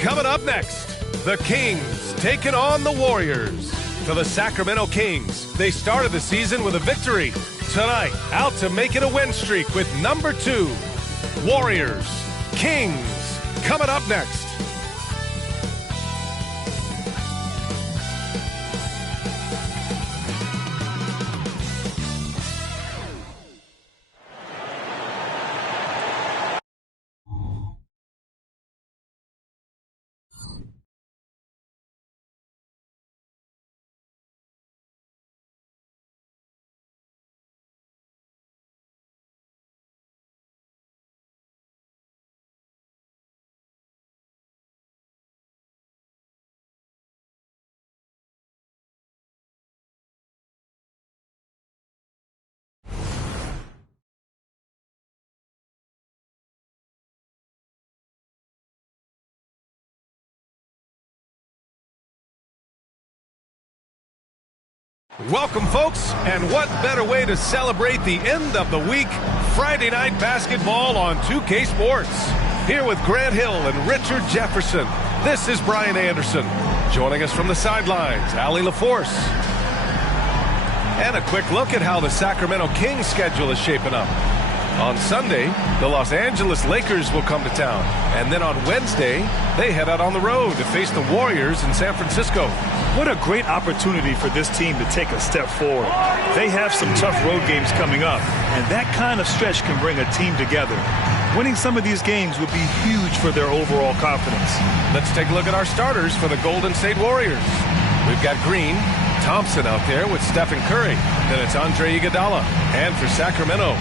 Coming up next, the Kings taking on the Warriors. For the Sacramento Kings, they started the season with a victory. Tonight, out to make it a win streak with number 2. Warriors, Kings, coming up next. Welcome, folks, and what better way to celebrate the end of the week? Friday night basketball on 2K Sports. Here with Grant Hill and Richard Jefferson, this is Brian Anderson. Joining us from the sidelines, Allie LaForce. And a quick look at how the Sacramento Kings schedule is shaping up. On Sunday, the Los Angeles Lakers will come to town. And then on Wednesday, they head out on the road to face the Warriors in San Francisco. What a great opportunity for this team to take a step forward. They have some tough road games coming up, and that kind of stretch can bring a team together. Winning some of these games would be huge for their overall confidence. Let's take a look at our starters for the Golden State Warriors. We've got Green, Thompson out there with Stephen Curry. Then it's Andre Iguodala. And for Sacramento,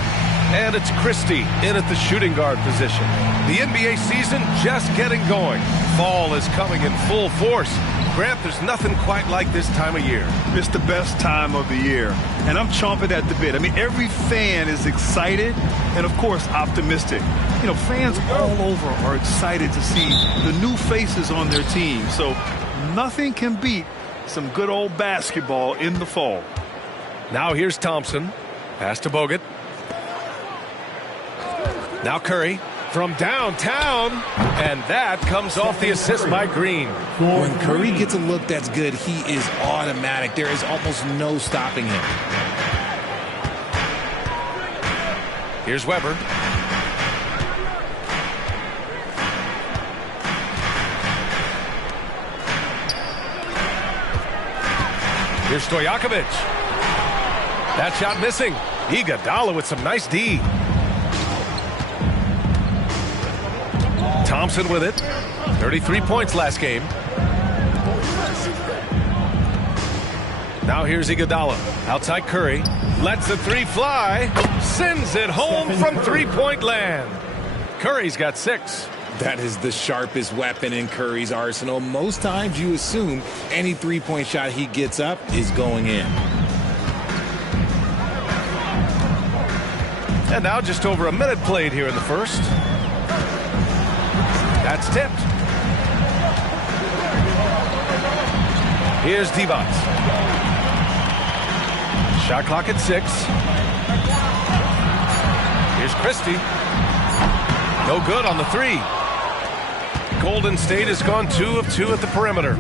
and it's Christie in at the shooting guard position. The NBA season just getting going. Fall is coming in full force. Grant, there's nothing quite like this time of year. It's the best time of the year, and I'm chomping at the bit. I mean, every fan is excited and, of course, optimistic. You know, fans all over are excited to see the new faces on their team. So nothing can beat some good old basketball in the fall. Now here's Thompson. Pass to Bogut. Now Curry from downtown, and that comes off the assist by Green. When Curry gets a look that's good, he is automatic. There is almost no stopping him. Here's Weber. Here's Stojakovic. That shot missing. Iguodala with some nice D. Thompson with it. 33 points last game. Now here's Iguodala. Outside Curry. Lets the three fly. Sends it home from three-point land. Curry's got 6. That is the sharpest weapon in Curry's arsenal. Most times you assume any three-point shot he gets up is going in. And now just over a minute played here in the first. That's tipped. Here's Divac. Shot clock at 6. Here's Christie. No good on the 3. Golden State has gone 2 of 2 at the perimeter.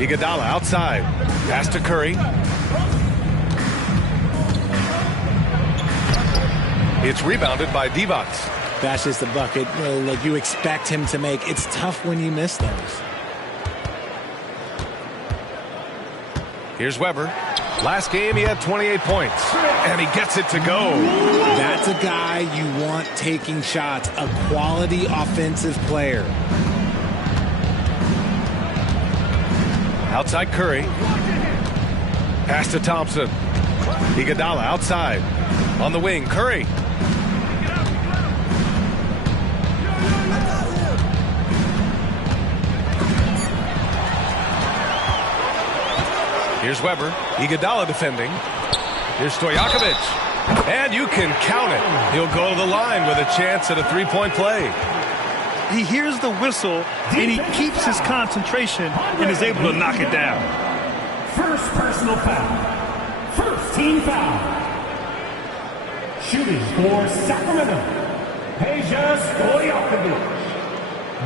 Iguodala outside. Pass to Curry. It's rebounded by Divac. That's just a bucket. Look, you expect him to make. It's tough when you miss those. Here's Weber. Last game, he had 28 points. And he gets it to go. That's a guy you want taking shots. A quality offensive player. Outside Curry. Pass to Thompson. Iguodala outside. On the wing, Curry. Here's Weber. Iguodala defending. Here's Stojakovic. And you can count it. He'll go to the line with a chance at a three-point play. He hears the whistle, and he keeps his concentration and is able to knock it down. First personal foul. First team foul. Shooting for Sacramento. Peja Stojakovic.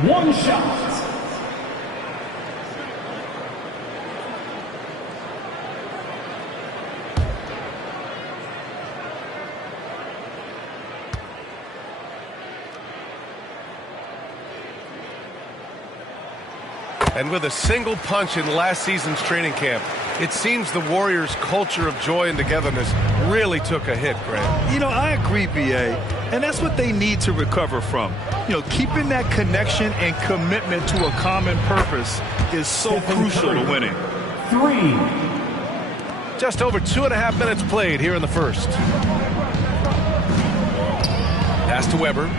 1 shot. And with a single punch in last season's training camp, it seems the Warriors' culture of joy and togetherness really took a hit, Grant. You know, I agree, B.A., and that's what they need to recover from. You know, keeping that connection and commitment to a common purpose is so crucial to winning. 3. Just over 2.5 minutes played here in the first. Pass to Weber.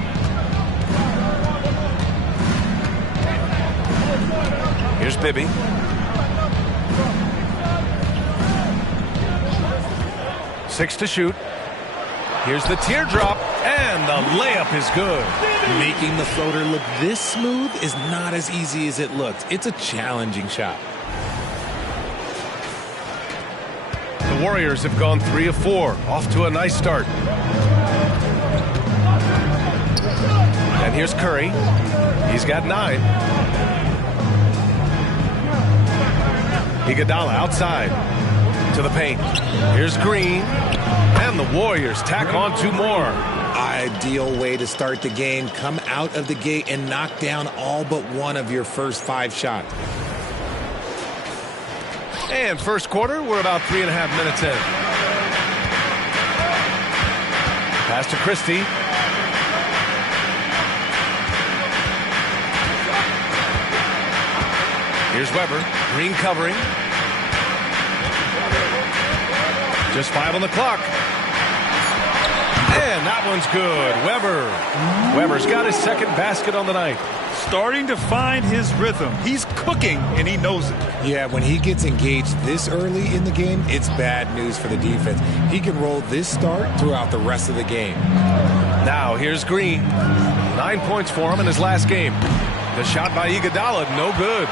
Here's Bibby. Six to shoot. Here's the teardrop, and the layup is good. Making the floater look this smooth is not as easy as it looks. It's a challenging shot. The Warriors have gone 3 of 4, off to a nice start. And here's Curry. He's got 9. Iguodala outside to the paint. Here's Green, and the Warriors tack on 2 more. Ideal way to start the game. Come out of the gate and knock down all but one of your first 5 shots. And first quarter, we're about 3.5 minutes in. Pass to Christie. Here's Weber. Green covering. Just 5 on the clock. And that one's good. Weber's got his second basket on the night. Starting to find his rhythm. He's cooking, and he knows it. Yeah, when he gets engaged this early in the game, it's bad news for the defense. He can roll this start throughout the rest of the game. Now, here's Green. 9 points for him in his last game. The shot by Iguodala, no good.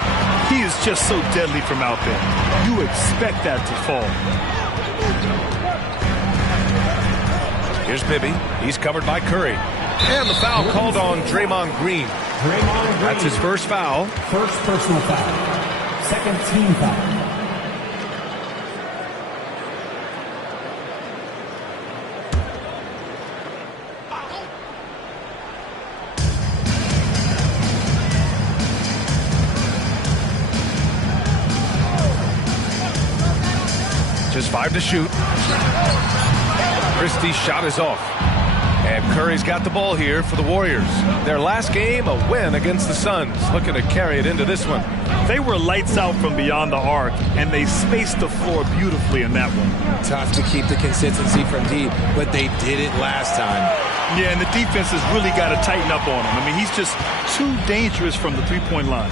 He is just so deadly from out there. You expect that to fall. Here's Bibby. He's covered by Curry. And the foul called on Draymond Green. That's his first foul. First personal foul. Second team foul. Just 5 to shoot. Christie's shot is off. And Curry's got the ball here for the Warriors. Their last game, a win against the Suns. Looking to carry it into this one. They were lights out from beyond the arc, and they spaced the floor beautifully in that one. Tough to keep the consistency from deep, but they did it last time. Yeah, and the defense has really got to tighten up on him. I mean, he's just too dangerous from the three-point line.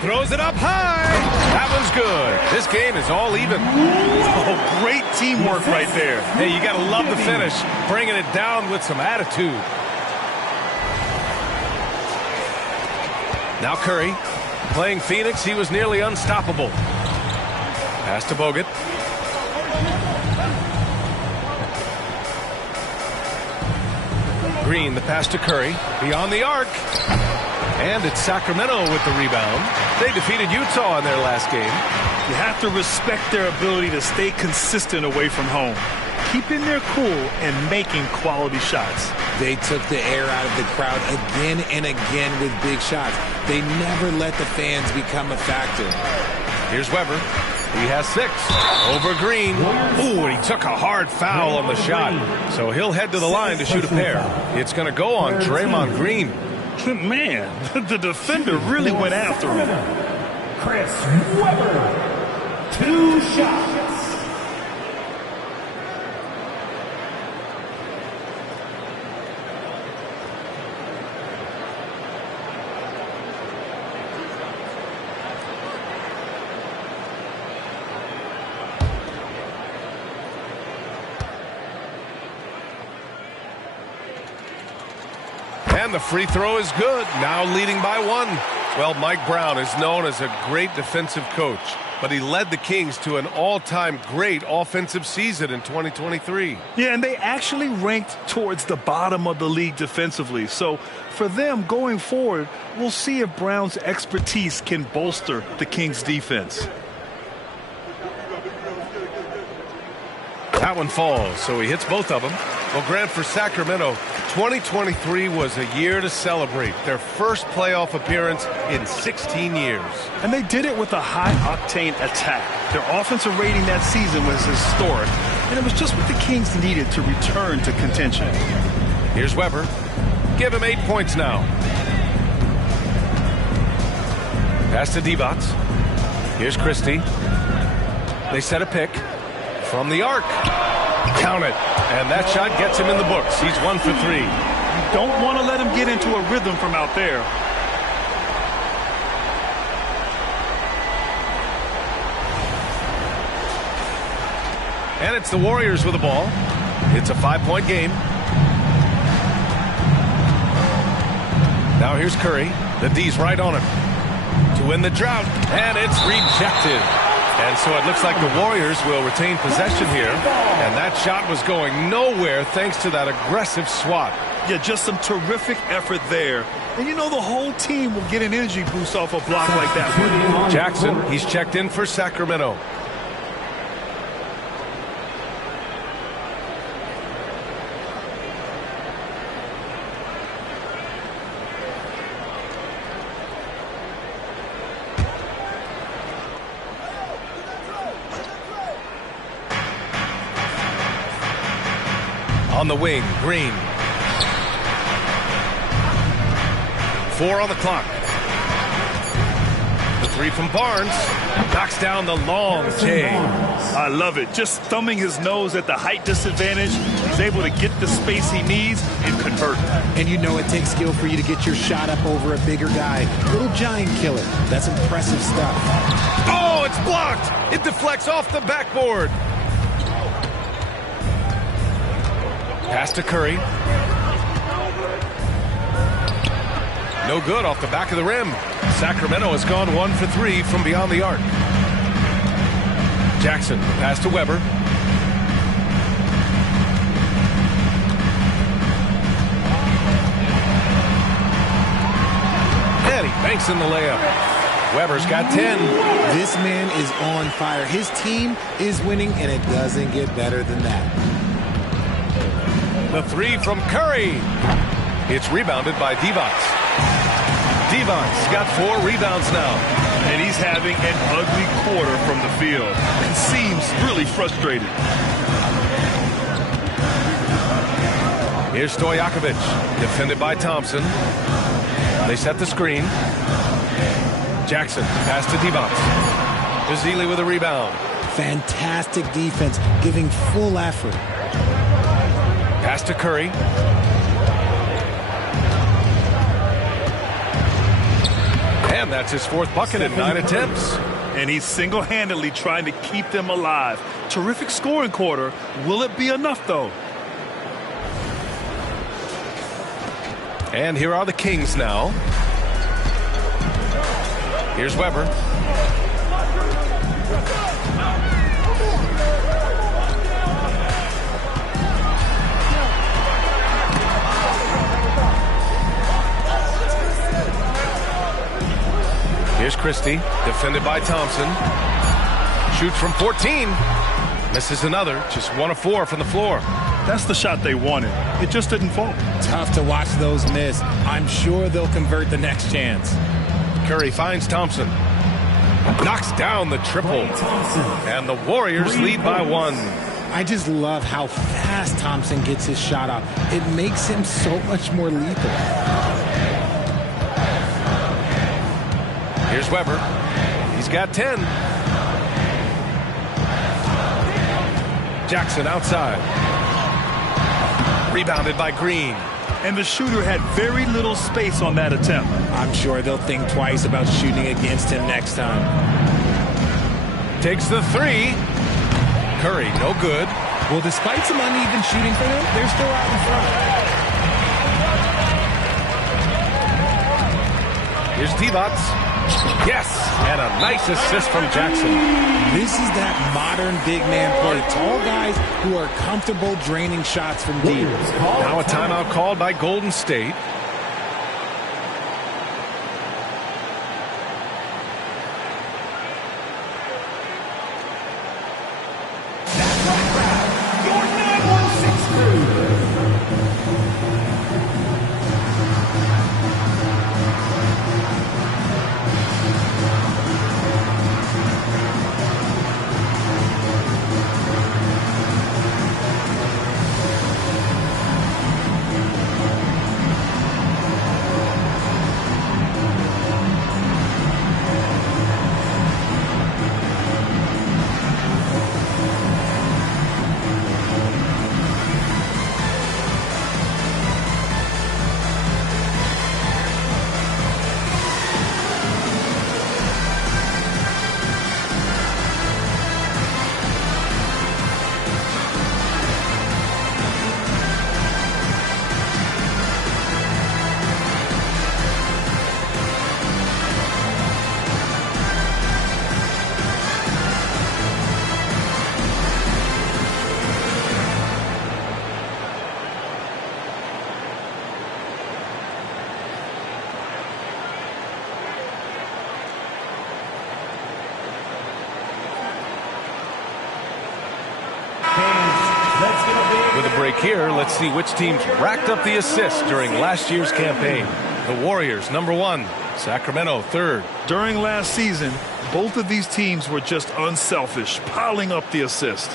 Throws it up high. That one's good. This game is all even. Oh, great teamwork right there. Hey, you got to love the finish. Bringing it down with some attitude. Now Curry. Playing Phoenix, he was nearly unstoppable. Pass to Bogut. Green, the pass to Curry. Beyond the arc. And it's Sacramento with the rebound. They defeated Utah in their last game. You have to respect their ability to stay consistent away from home. Keeping their cool and making quality shots. They took the air out of the crowd again and again with big shots. They never let the fans become a factor. Here's Weber. He has 6. Over Green. Ooh, and he took a hard foul on the shot. So he'll head to the line to shoot a pair. It's going to go on Draymond Green. Man, the defender really went after him. Chris Weber. 2 shots. And the free throw is good. Now leading by 1. Well, Mike Brown is known as a great defensive coach. but he led the Kings to an all-time great offensive season in 2023. Yeah, and they actually ranked towards the bottom of the league defensively. So for them going forward, we'll see if Brown's expertise can bolster the Kings' defense. That one falls, so he hits both of them. Well, Grant, for Sacramento, 2023 was a year to celebrate. Their first playoff appearance in 16 years. And they did it with a high-octane attack. Their offensive rating that season was historic, and it was just what the Kings needed to return to contention. Here's Weber. Give him 8 points now. Pass to Divac. Here's Christie. They set a pick. From the arc. Count it. And that shot gets him in the books. He's 1 for 3. You don't want to let him get into a rhythm from out there. And it's the Warriors with the ball. It's a 5-point game. Now here's Curry. The D's right on him. To win the drought. And it's rejected. And so it looks like the Warriors will retain possession here. And that shot was going nowhere thanks to that aggressive swat. Yeah, just some terrific effort there. And you know the whole team will get an energy boost off a block like that. Jackson, he's checked in for Sacramento. On the wing, Green. 4 on the clock. The 3 from Barnes. Knocks down the long J. I love it. Just thumbing his nose at the height disadvantage. He's able to get the space he needs and convert. And you know it takes skill for you to get your shot up over a bigger guy. Little giant killer. That's impressive stuff. Oh, it's blocked. It deflects off the backboard. Pass to Curry. No good off the back of the rim. Sacramento has gone 1 for 3 from beyond the arc. Jackson, pass to Weber. And he banks in the layup. Weber's got 10. This man is on fire. His team is winning, and it doesn't get better than that. The 3 from Curry. It's rebounded by Divac. Divac's got 4 rebounds now. And he's having an ugly quarter from the field. And seems really frustrated. Here's Stojakovic. Defended by Thompson. They set the screen. Jackson, pass to Divac. Ezeli with a rebound. Fantastic defense, giving full effort. Pass to Curry. And that's his 4th bucket in 9 attempts. And he's single-handedly trying to keep them alive. Terrific scoring quarter. Will it be enough, though? And here are the Kings now. Here's Weber. Here's Christie, defended by Thompson. Shoots from 14. Misses another, just 1 of 4 from the floor. That's the shot they wanted. It just didn't fall. Tough to watch those miss. I'm sure they'll convert the next chance. Curry finds Thompson. Knocks down the triple. And the Warriors lead by 1. I just love how fast Thompson gets his shot off. It makes him so much more lethal. Here's Weber. He's got 10. Jackson outside. Rebounded by Green. And the shooter had very little space on that attempt. I'm sure they'll think twice about shooting against him next time. Takes the 3. Curry, no good. Well, despite some uneven shooting for them, they're still out in front. Here's Divac. Yes, and a nice assist from Jackson. This is that modern big man play. Tall guys who are comfortable draining shots from deep. Now a timeout called by Golden State. With a break here, let's see which teams racked up the assists during last year's campaign. The Warriors, number 1. Sacramento, 3rd. During last season, both of these teams were just unselfish, piling up the assist.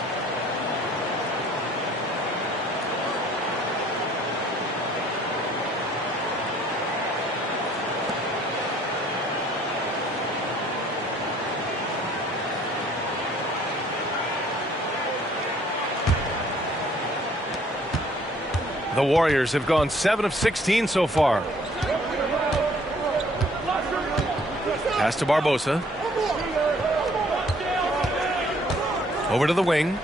The Warriors have gone 7 of 16 so far. Pass to Barbosa. Over to the wing.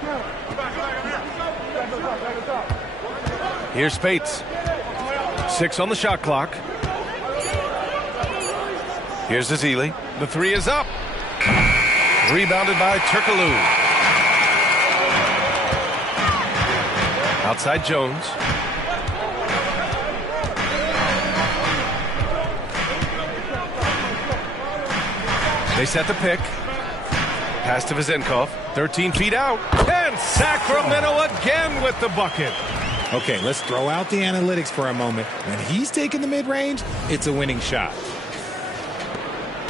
Here's Spates. 6 on the shot clock. Here's Ezeli. The 3 is up. Rebounded by Turkoglu. Outside Jones. They set the pick. Pass to Vezenkov. 13 feet out. And Sacramento again with the bucket. Okay, let's throw out the analytics for a moment. When he's taking the mid-range, it's a winning shot.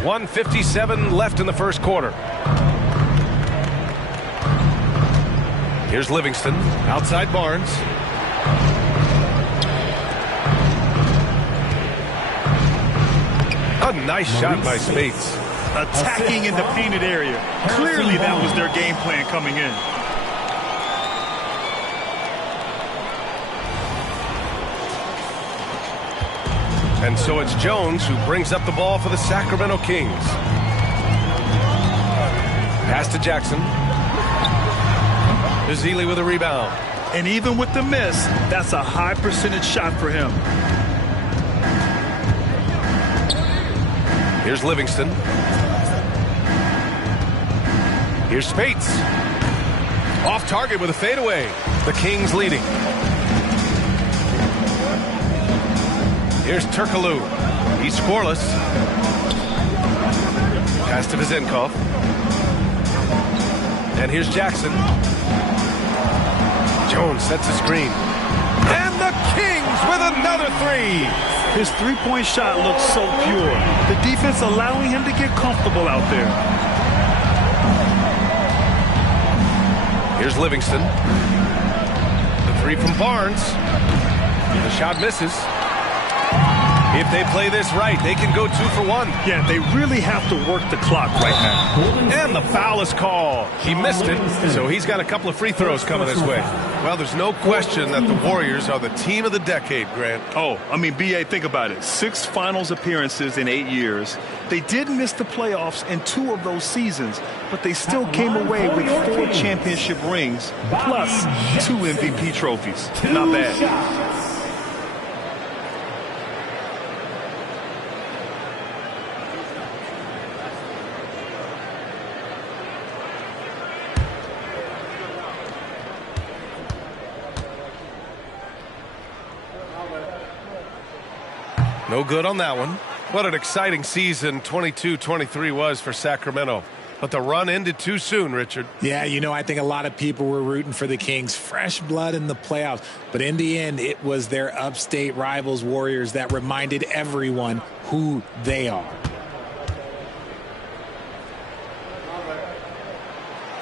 1:57 left in the first quarter. Here's Livingston. Outside Barnes. A nice shot by Spates. Attacking in the painted area. Clearly that was their game plan coming in. And so it's Jones who brings up the ball for the Sacramento Kings. Pass to Jackson. Ezeli with a rebound. And even with the miss, that's a high percentage shot for him. Here's Livingston. Here's Spates. Off target with a fadeaway. The Kings leading. Here's Turkoglu. He's scoreless. Pass to Vezenkov. And here's Jackson. Jones sets a screen. And the Kings with another 3. His three-point shot looks so pure. The defense allowing him to get comfortable out there. Here's Livingston. The 3 from Barnes. The shot misses. If they play this right, they can go 2 for 1. Yeah, they really have to work the clock right now. And the foul is called. He missed it, so he's got a couple of free throws coming his way. Well, there's no question that the Warriors are the team of the decade, Grant. Oh, I mean, B.A., think about it. 6 finals appearances in 8 years. They did miss the playoffs in 2 of those seasons, but they still came away with 4 championship rings, plus 2 MVP trophies. Not bad. No good on that one. What an exciting season 22-23 was for Sacramento. But the run ended too soon, Richard. Yeah, I think a lot of people were rooting for the Kings. Fresh blood in the playoffs. But in the end, it was their upstate rivals, Warriors, that reminded everyone who they are.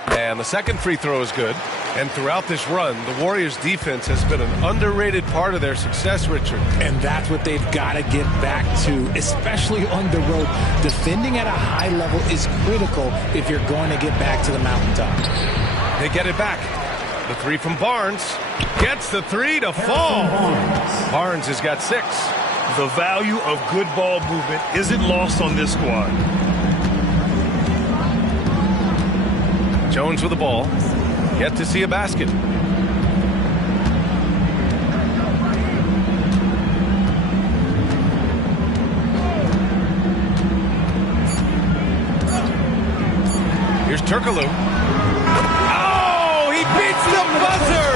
And the second free throw is good. And throughout this run, the Warriors' defense has been an underrated part of their success, Richard. And that's what they've got to get back to, especially on the road. Defending at a high level is critical if you're going to get back to the mountaintop. They get it back. The three from Barnes. Gets the three to fall. Barnes has got 6. The value of good ball movement isn't lost on this squad. Jones with the ball. Yet to see a basket. Here's Turkoglu. Oh, he beats the buzzer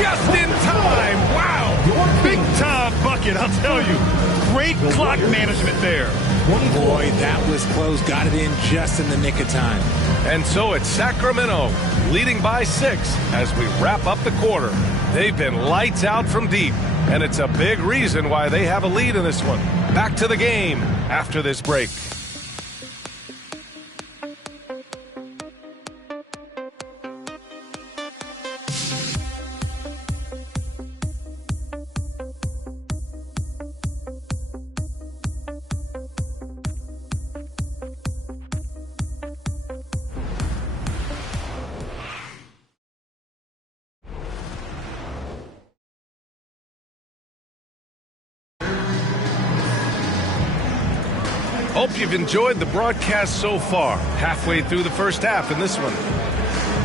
just in time. Wow. Big time bucket, I'll tell you. Great clock management there. Boy, that was close. Got it in just in the nick of time. And so it's Sacramento leading by 6 as we wrap up the quarter. They've been lights out from deep, and it's a big reason why they have a lead in this one. Back to the game after this break. Hope you've enjoyed the broadcast so far. Halfway through the first half in this one.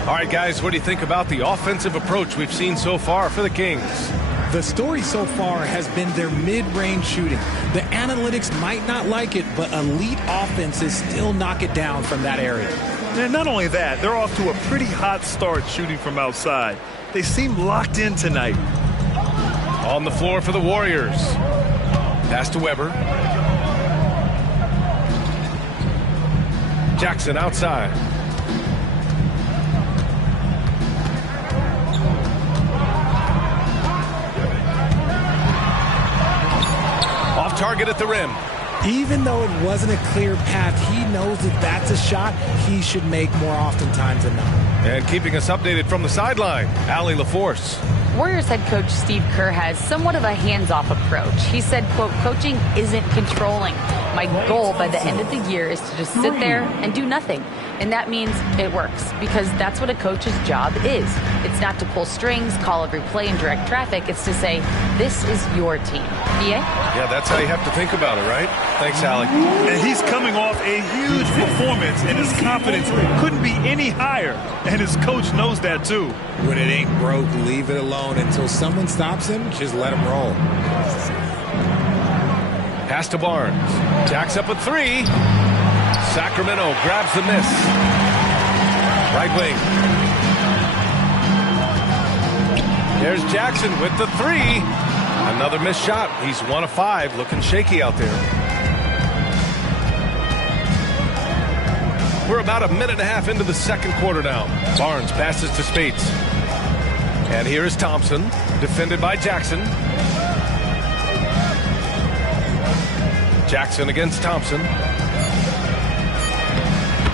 All right, guys, what do you think about the offensive approach we've seen so far for the Kings? The story so far has been their mid-range shooting. The analytics might not like it, but elite offenses still knock it down from that area. And not only that, they're off to a pretty hot start shooting from outside. They seem locked in tonight. On the floor for the Warriors. Pass to Weber. Jackson outside. Off target at the rim. Even though it wasn't a clear path, he knows that that's a shot he should make more oftentimes than not. And keeping us updated from the sideline, Allie LaForce. Warriors head coach Steve Kerr has somewhat of a hands-off approach. He said, quote, coaching isn't controlling. My goal by the end of the year is to just sit there and do nothing. And that means it works because that's what a coach's job is. It's not to pull strings, call every play, and direct traffic. It's to say, this is your team. BA? Yeah, that's how you have to think about it, right? Thanks, Allie. And he's coming off a huge performance, and his confidence couldn't be any higher. And his coach knows that, too. When it ain't broke, leave it alone. Until someone stops him, just let him roll. Pass to Barnes. Jacks up a 3. Sacramento grabs the miss. Right wing. There's Jackson with the 3. Another missed shot. He's 1 of 5. Looking shaky out there. We're about a minute and a half into the second quarter now. Barnes passes to Spates. And here is Thompson, defended by Jackson. Jackson against Thompson.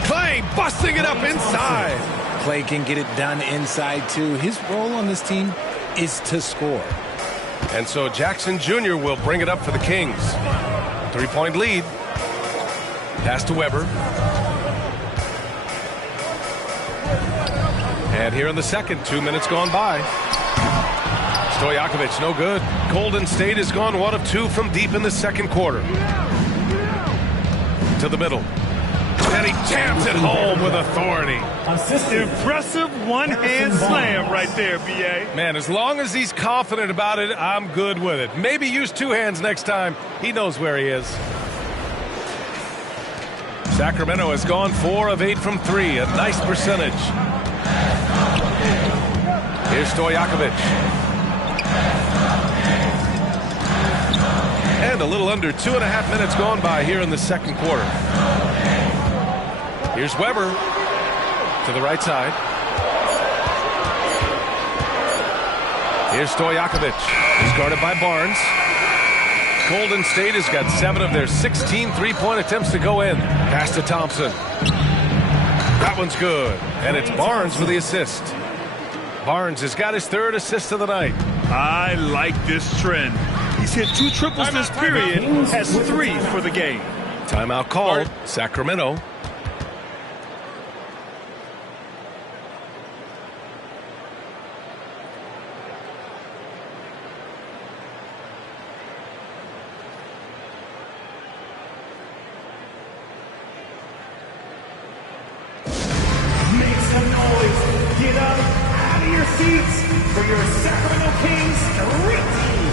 Clay busting it up inside. Clay can get it done inside, too. His role on this team is to score. And so Jackson Jr. will bring it up for the Kings. 3-point lead. Pass to Weber. And here in the second, 2 minutes gone by. Stojakovic, no good. Golden State has gone 1 of 2 from deep in the second quarter. To the middle. And he jams it home with authority. Impressive one-hand slam right there, B.A. Man, as long as he's confident about it, I'm good with it. Maybe use 2 hands next time. He knows where he is. Sacramento has gone 4 of 8 from 3. A nice percentage. Here's Stojakovic. And a little under 2.5 minutes gone by here in the second quarter. Here's Weber to the right side. Here's Stojakovic. He's guarded by Barnes. Golden State has got 7 of their 16 three-point attempts to go in. Pass to Thompson. That one's good. And it's Barnes with the assist. Barnes has got his 3rd assist of the night. I like this trend. He's hit 2 triples this period, has 3 for the game. Timeout called. Sacramento. Get up out of your seats for your Sacramento Kings Street Team.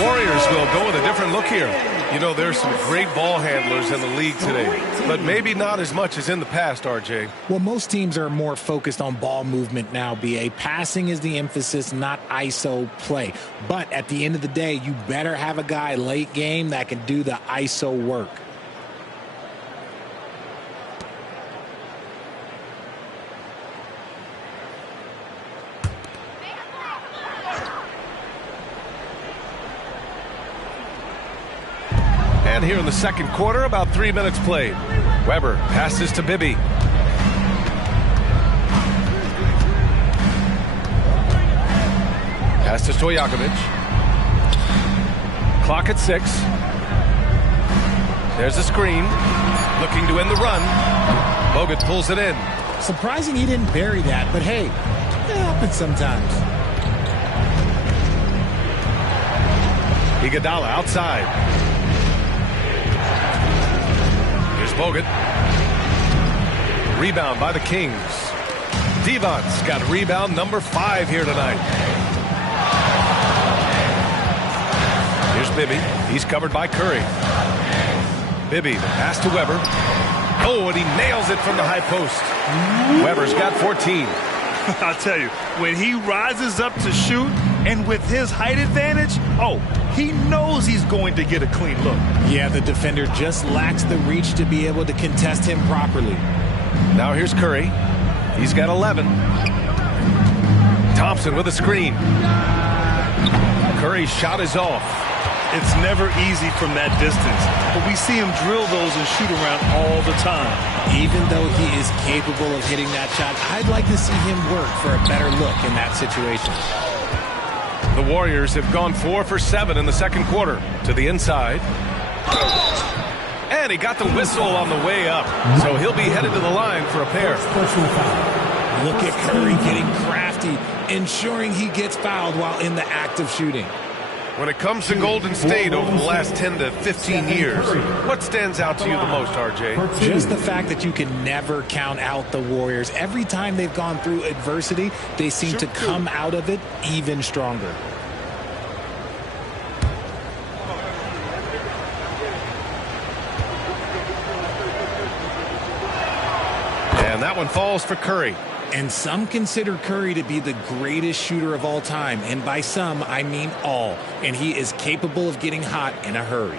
Warriors will go with a different look here. You know, there's some great ball handlers in the league today, but maybe not as much as in the past, RJ. Well, most teams are more focused on ball movement now, BA. Passing is the emphasis, not ISO play. But at the end of the day, you better have a guy late game that can do the ISO work. And here in the second quarter, about 3 minutes played. Weber passes to Bibby. Pass to Stojakovic. Clock at 6. There's a screen. Looking to end the run. Bogut pulls it in. Surprising he didn't bury that, but hey, it happens sometimes. Iguodala outside. Here's Bogut. Rebound by the Kings. Devon's got rebound number 5 here tonight. Here's Bibby. He's covered by Curry. Bibby, the pass to Weber. Oh, and he nails it from the high post. Weber's got 14. I'll tell you, when he rises up to shoot, and with his height advantage, he knows he's going to get a clean look. Yeah, the defender just lacks the reach to be able to contest him properly. Now here's Curry. He's got 11. Thompson with a screen. Curry's shot is off. It's never easy from that distance, but we see him drill those and shoot around all the time. Even though he is capable of hitting that shot, I'd like to see him work for a better look in that situation. The Warriors have gone 4 for 7 in the second quarter. To the inside. And he got the whistle on the way up. So he'll be headed to the line for a pair. Look at Curry getting crafty, ensuring he gets fouled while in the act of shooting. When it comes to Golden State over the last 10 to 15 years, what stands out to you the most, RJ? Just the fact that you can never count out the Warriors. Every time they've gone through adversity, they seem to come out of it even stronger. And that one falls for Curry. And some consider Curry to be the greatest shooter of all time. And by some, I mean all. And he is capable of getting hot in a hurry.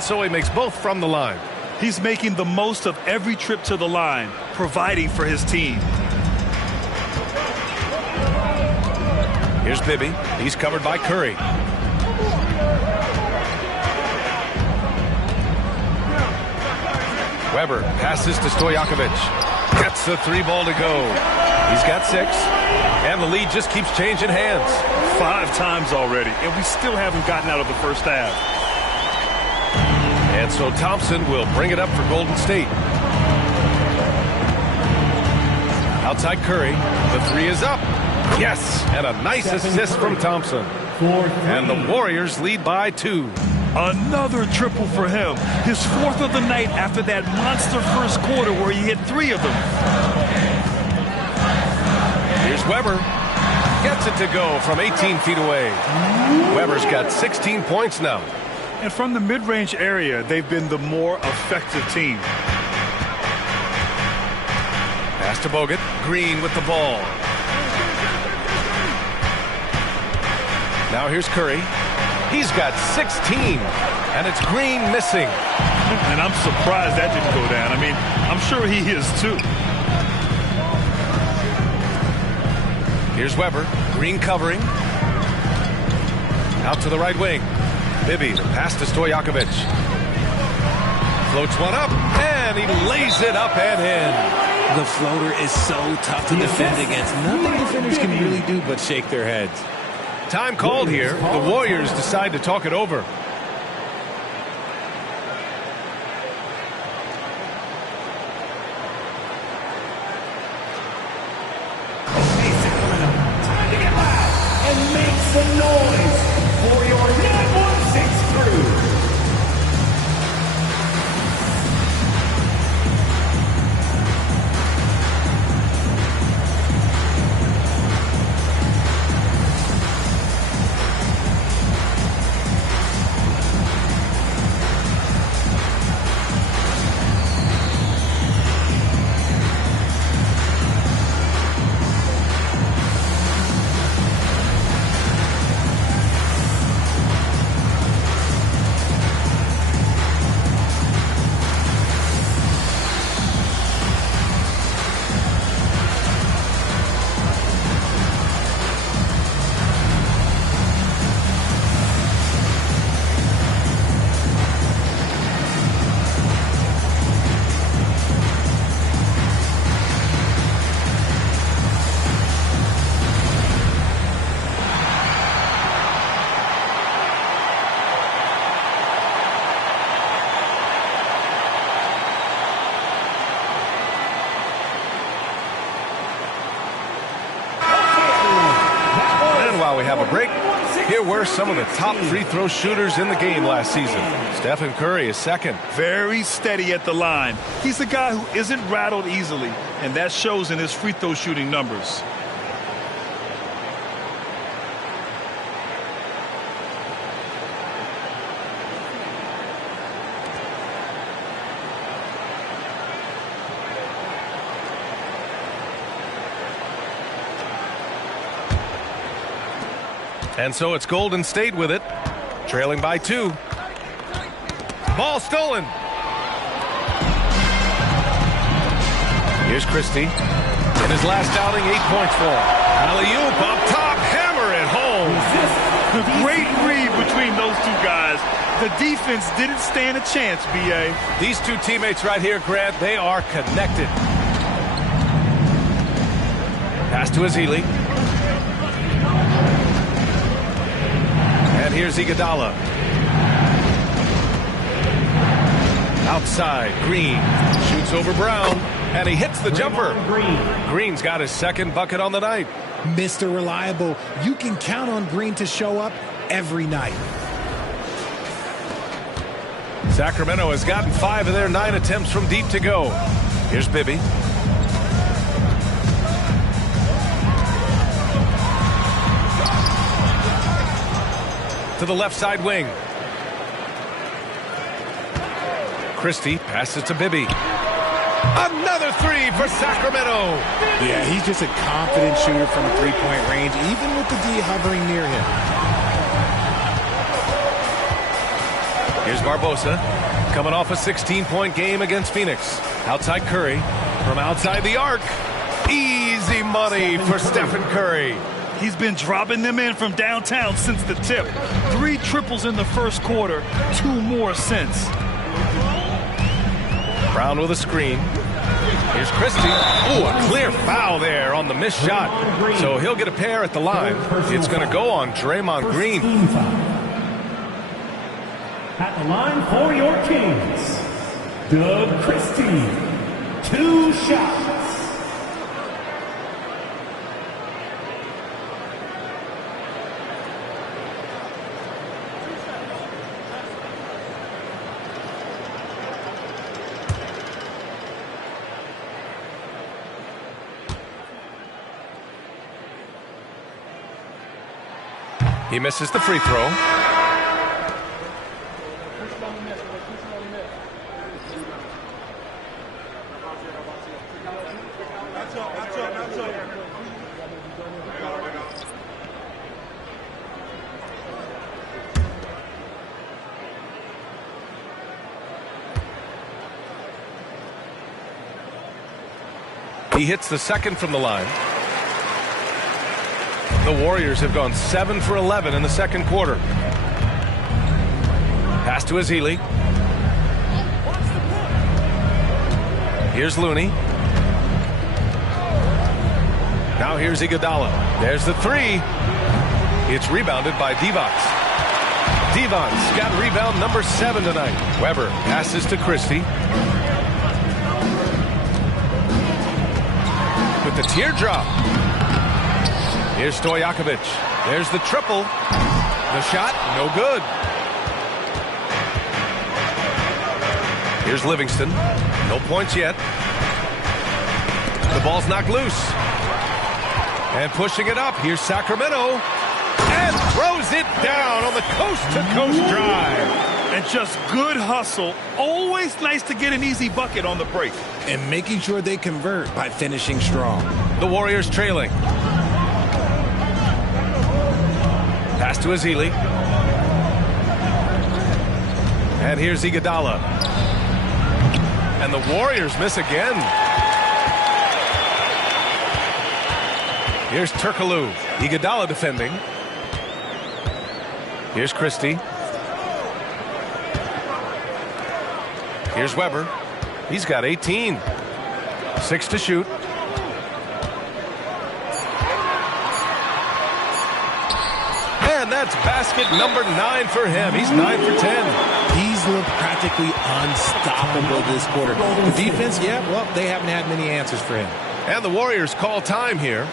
And so he makes both from the line. He's making the most of every trip to the line, providing for his team. Here's Bibby. He's covered by Curry. Weber passes to Stojakovic. Gets the 3 ball to go. He's got 6. And the lead just keeps changing hands. 5 times already, and we still haven't gotten out of the first half. And so Thompson will bring it up for Golden State. Outside Curry. The 3 is up. Yes, and a nice assist from Thompson. And the Warriors lead by 2. Another triple for him. His 4th of the night after that monster first quarter where he hit 3 of them. Here's Weber. Gets it to go from 18 feet away. Weber's got 16 points now. And from the mid-range area, they've been the more effective team. Pass to Bogut. Green with the ball. Now here's Curry. He's got 16, and it's Green missing. And I'm surprised that didn't go down. I mean, I'm sure he is too. Here's Weber. Green covering. Out to the right wing. Bibby, the pass to Stojakovic. Floats one up, and he lays it up and in. The floater is so tough to defend against. Nothing defenders can really do but shake their heads. Time called here. The Warriors decide to talk it over. Okay, Sacramento, time to get loud and make some noise for your 916 crew. Here were some of the top free throw shooters in the game last season. Stephen Curry is second. Very steady at the line. He's a guy who isn't rattled easily, and that shows in his free throw shooting numbers. And so it's Golden State with it, trailing by 2. Ball stolen. Here's Christie. In his last outing, 8 points for him. Alley-oop up top, hammer it home. The great read between those 2 guys. The defense didn't stand a chance, B.A. These 2 teammates right here, Grant, they are connected. Pass to Ezeli. And here's Iguodala. Outside, Green shoots over Brown, and he hits the jumper. Green's got his second bucket on the night. Mr. Reliable, you can count on Green to show up every night. Sacramento has gotten 5 of their 9 attempts from deep to go. Here's Bibby. To the left side wing. Christie passes to Bibby. Another 3 for Sacramento. Yeah, he's just a confident shooter from 3-point range, even with the D hovering near him. Here's Barbosa, coming off a 16-point game against Phoenix. Outside Curry, from outside the arc. Easy money for Stephen Curry. He's been dropping them in from downtown since the tip. 3 triples in the first quarter, 2 more since. Brown with a screen. Here's Christie. Oh, a clear foul there on the missed shot. So he'll get a pair at the line. It's going to go on Draymond Green. At the line for your Kings, Doug Christie. 2 shots. He misses the free throw. He hits the second from the line. The Warriors have gone 7 for 11 in the second quarter. Pass to Ezeli. Here's Looney. Now here's Iguodala. There's the 3. It's rebounded by Divac. Divac's got rebound number 7 tonight. Weber passes to Christie. With the teardrop. Here's Stojakovic. There's the triple. The shot, no good. Here's Livingston. No points yet. The ball's knocked loose. And pushing it up. Here's Sacramento. And throws it down on the coast-to-coast drive. And just good hustle. Always nice to get an easy bucket on the break. And making sure they convert by finishing strong. The Warriors trailing. Pass to Ezeli. And here's Iguodala. And the Warriors miss again. Here's Turkoglu. Iguodala defending. Here's Christie. Here's Weber. He's got 18. 6 to shoot. And that's basket number 9 for him. He's 9 for 10. He's looked practically unstoppable this quarter. The defense, yeah, well, they haven't had many answers for him. And the Warriors call time here.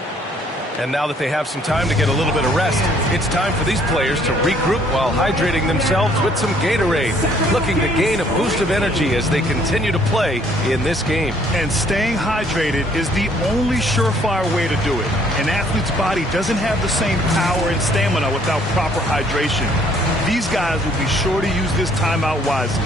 And now that they have some time to get a little bit of rest, it's time for these players to regroup while hydrating themselves with some Gatorade, looking to gain a boost of energy as they continue to play in this game. And staying hydrated is the only surefire way to do it. An athlete's body doesn't have the same power and stamina without proper hydration. These guys will be sure to use this timeout wisely.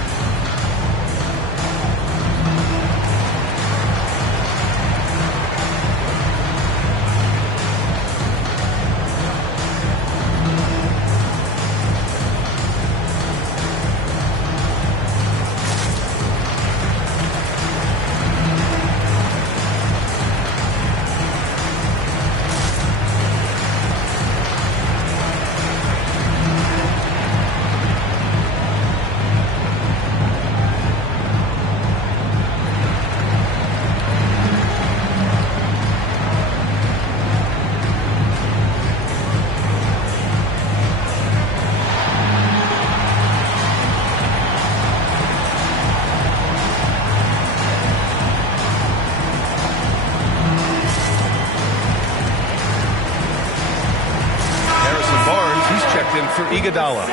For Iguodala.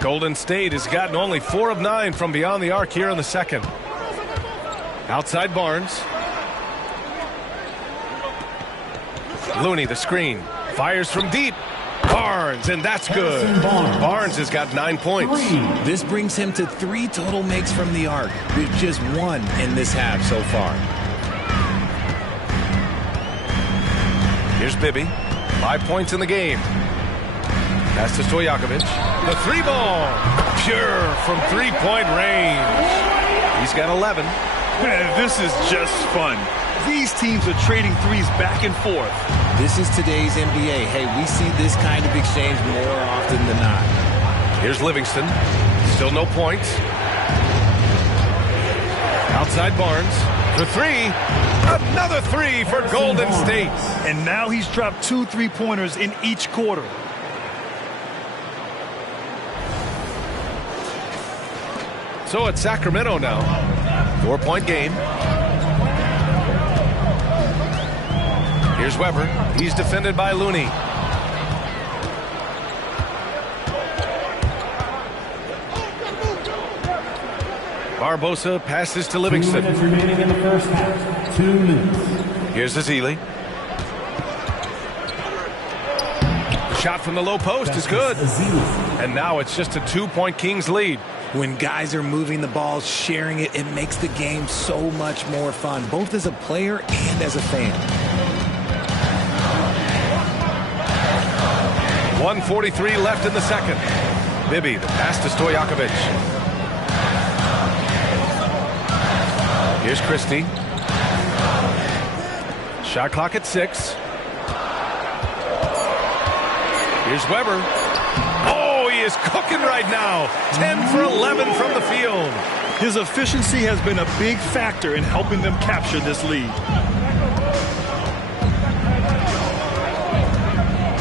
Golden State has gotten only 4 of 9 from beyond the arc here in the second. Outside Barnes. Looney, the screen. Fires from deep. Barnes, and that's good. Barnes has got 9 points. This brings him to 3 total makes from the arc, with just 1 in this half so far. Here's Bibby. 5 points in the game. Pass to Stojakovic. The 3-ball. Pure from 3-point range. He's got 11. Man, this is just fun. These teams are trading threes back and forth. This is today's NBA. Hey, we see this kind of exchange more often than not. Here's Livingston. Still no points. Outside Barnes. For 3. Another 3 for Golden State. And now he's dropped 2 3-pointers in each quarter. So it's Sacramento now. 4-point game. Here's Weber. He's defended by Looney. Barbosa passes to Livingston. 2 minutes remaining in the first half. 2 minutes. Here's Ezeli. The shot from the low post is good. And now it's just a 2-point Kings lead. When guys are moving the ball, sharing it, it makes the game so much more fun, both as a player and as a fan. 1:43 left in the second. Bibby, the pass to Stojakovic. Here's Christie. Shot clock at 6. Here's Weber. Oh, he is cooking right now. 10 for 11 from the field. His efficiency has been a big factor in helping them capture this lead.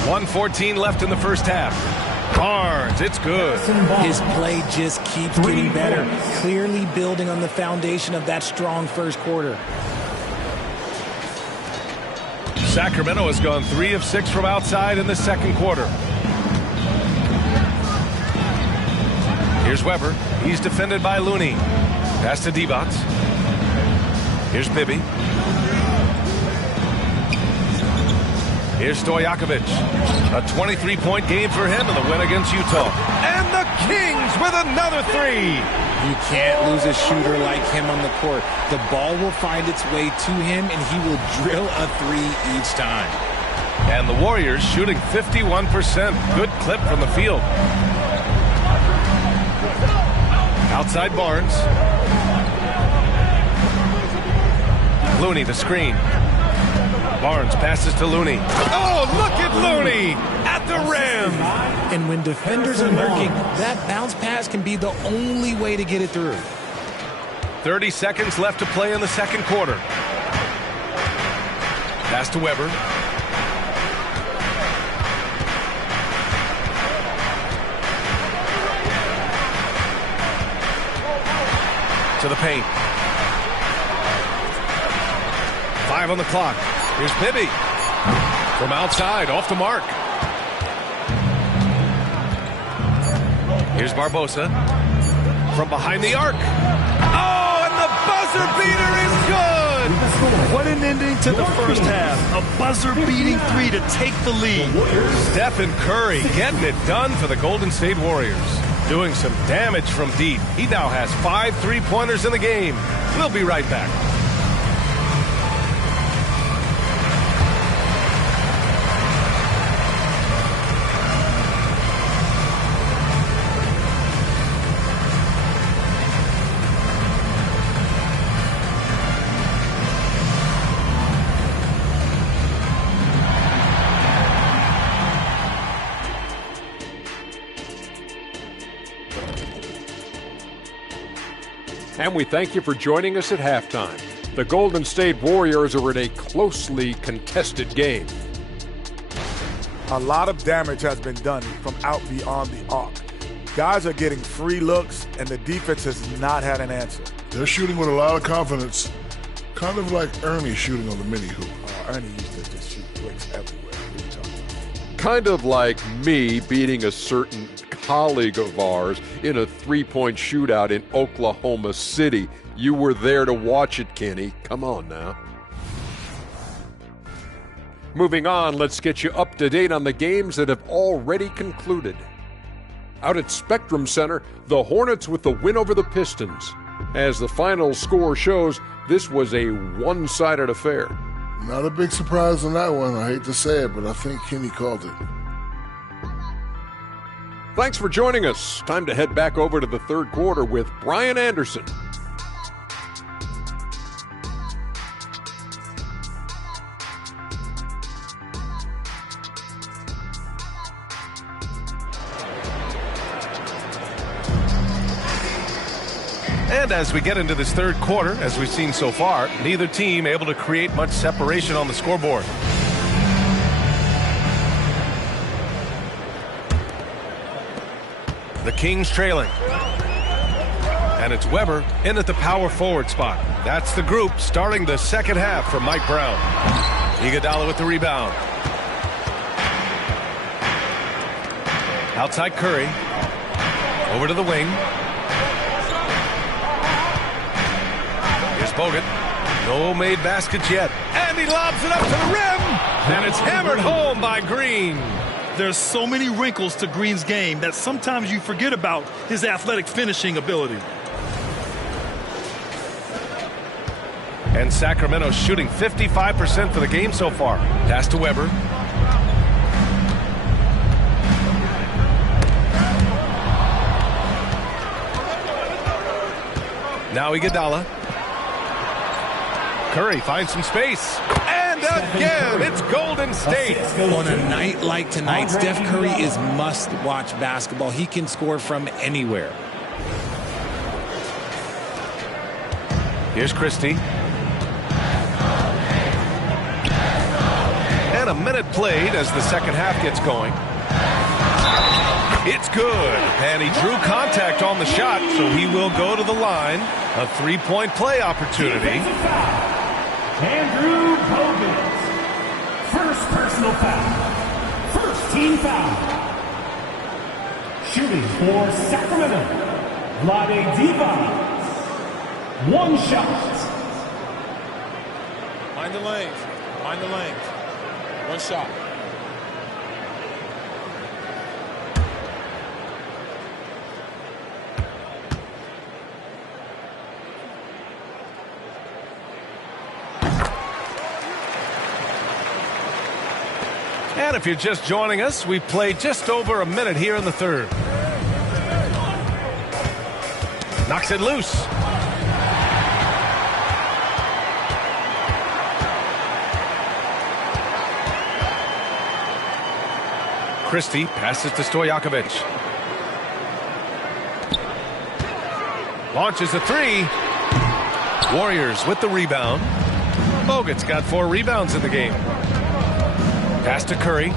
1:14 left in the first half. Barnes, it's good. His play just keeps getting better, clearly building on the foundation of that strong first quarter. Sacramento has gone 3 of 6 from outside in the second quarter. Here's Weber. He's defended by Looney. Pass to Divac. Here's Bibby. Here's Stojakovic. A 23-point game for him in the win against Utah. And the Kings with another 3. You can't lose a shooter like him on the court. The ball will find its way to him, and he will drill a 3 each time. And the Warriors shooting 51%. Good clip from the field. Outside Barnes. Looney, the screen. Barnes passes to Looney. Oh, look at Looney at the rim. And when defenders are lurking, that bounce pass can be the only way to get it through. 30 seconds left to play in the second quarter. Pass to Weber. To the paint. 5 on the clock. Here's Bibby. From outside, off the mark. Here's Barbosa. From behind the arc. Oh, and the buzzer beater is good! What an ending to the first half. A buzzer-beating 3 to take the lead. Stephen Curry getting it done for the Golden State Warriors. Doing some damage from deep. He now has 5 3-pointers in the game. We'll be right back. And we thank you for joining us at halftime. The Golden State Warriors are in a closely contested game. A lot of damage has been done from out beyond the arc. Guys are getting free looks, and the defense has not had an answer. They're shooting with a lot of confidence, kind of like Ernie shooting on the mini hoop. Ernie used to just shoot bricks everywhere. What are you talking about? Kind of like me beating a certain colleague of ours in a three-point shootout in Oklahoma City. You were there to watch it, Kenny. Come on now. Moving on, let's get you up to date on the games that have already concluded. Out at Spectrum Center, the Hornets with the win over the Pistons. As the final score shows, this was a one-sided affair. Not a big surprise on that one. I hate to say it, but I think Kenny called it. Thanks for joining us. Time to head back over to the third quarter with Brian Anderson. And as we get into this third quarter, as we've seen so far, neither team able to create much separation on the scoreboard. The Kings trailing. And it's Weber in at the power forward spot. That's the group starting the second half for Mike Brown. Iguodala with the rebound. Outside Curry. Over to the wing. Here's Bogut. No made baskets yet. And he lobs it up to the rim. And it's hammered home by Green. There's so many wrinkles to Green's game that sometimes you forget about his athletic finishing ability. And Sacramento shooting 55% for the game so far. Pass to Weber. Now Iguodala. Curry finds some space. And again, it's Golden State. On a night like tonight, Steph Curry is must-watch basketball. He can score from anywhere. Here's Christie. And a minute played as the second half gets going. It's good. And he drew contact on the shot, so he will go to the line. A three-point play opportunity. Andrew Bogut. First personal foul. First team foul. Shooting for Sacramento. Vlade Divac. One shot. Mind the lanes. Mind the lanes. One shot. And if you're just joining us, we played just over a minute here in the third. Knocks it loose. Christie passes to Stojakovic. Launches a three. Warriors with the rebound. Bogut's got 4 rebounds in the game. Pass to Curry.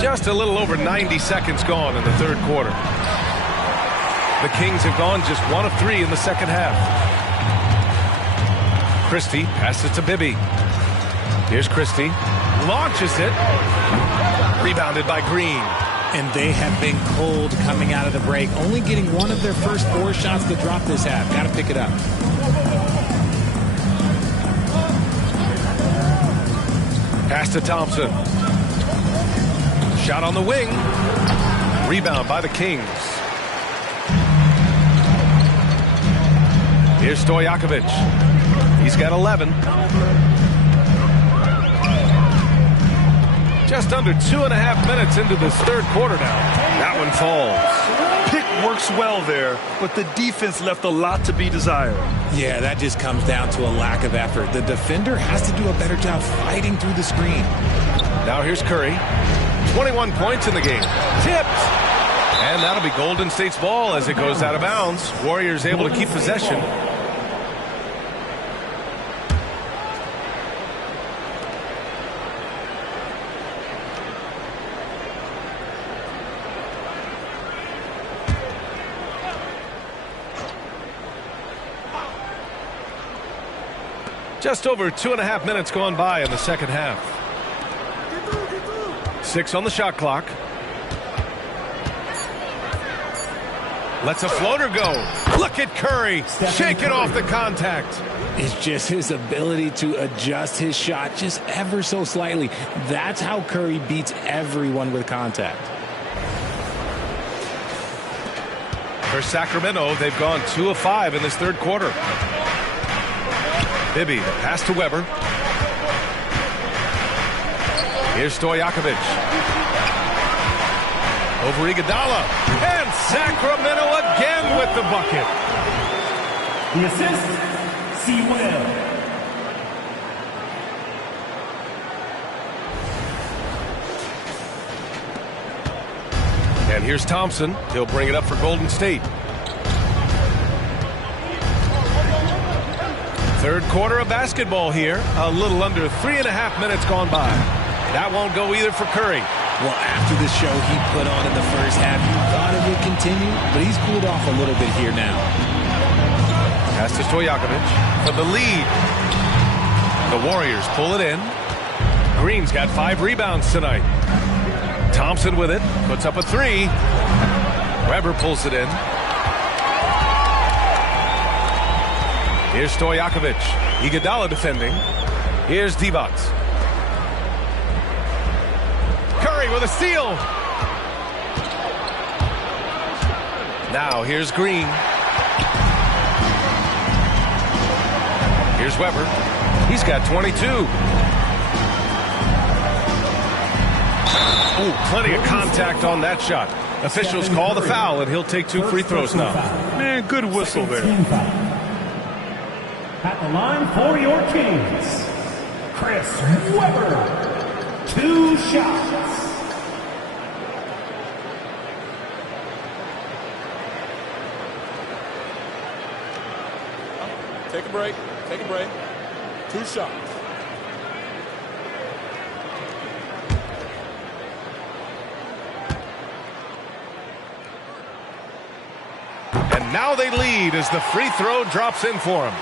Just a little over 90 seconds gone in the third quarter. The Kings have gone just 1 of 3 in the second half. Christie passes to Bibby. Here's Christie. Launches it. Rebounded by Green. And they have been cold coming out of the break. Only getting one of their first 4 shots to drop this half. Got to pick it up. Pass to Thompson. Shot on the wing. Rebound by the Kings. Here's Stojakovic. He's got 11. Just under 2.5 minutes into this third quarter now. That one falls. Pick works well there, but the defense left a lot to be desired. Yeah, that just comes down to a lack of effort. The defender has to do a better job fighting through the screen. Now here's Curry. 21 points in the game. Tipped. And that'll be Golden State's ball as it goes out of bounds. Warriors able to keep possession. Just over 2.5 minutes gone by in the second half. 6 on the shot clock. Lets a floater go. Look at Curry. Shake it off the contact. It's just his ability to adjust his shot just ever so slightly. That's how Curry beats everyone with contact. For Sacramento, they've gone 2 of 5 in this third quarter. Bibby, the pass to Weber. Here's Stojakovic. Over Iguodala. And Sacramento again with the bucket. The assist, Sewell. And here's Thompson. He'll bring it up for Golden State. Third quarter of basketball here. A little under 3.5 minutes gone by. That won't go either for Curry. Well, after the show he put on in the first half, you thought it would continue, but he's cooled off a little bit here now. Pass to Stojakovic for the lead. The Warriors pull it in. Green's got 5 rebounds tonight. Thompson with it, puts up a 3. Weber pulls it in. Here's Stojakovic. Iguodala defending. Here's Divac. Curry with a steal. Now here's Green. Here's Weber. He's got 22. Oh, plenty of contact on that shot. Officials call the foul, and he'll take 2 free throws now. Man, good whistle there. At the line for your Kings, Chris Webber. 2 shots. Take a break. Take a break. 2 shots. And now they lead as the free throw drops in for him.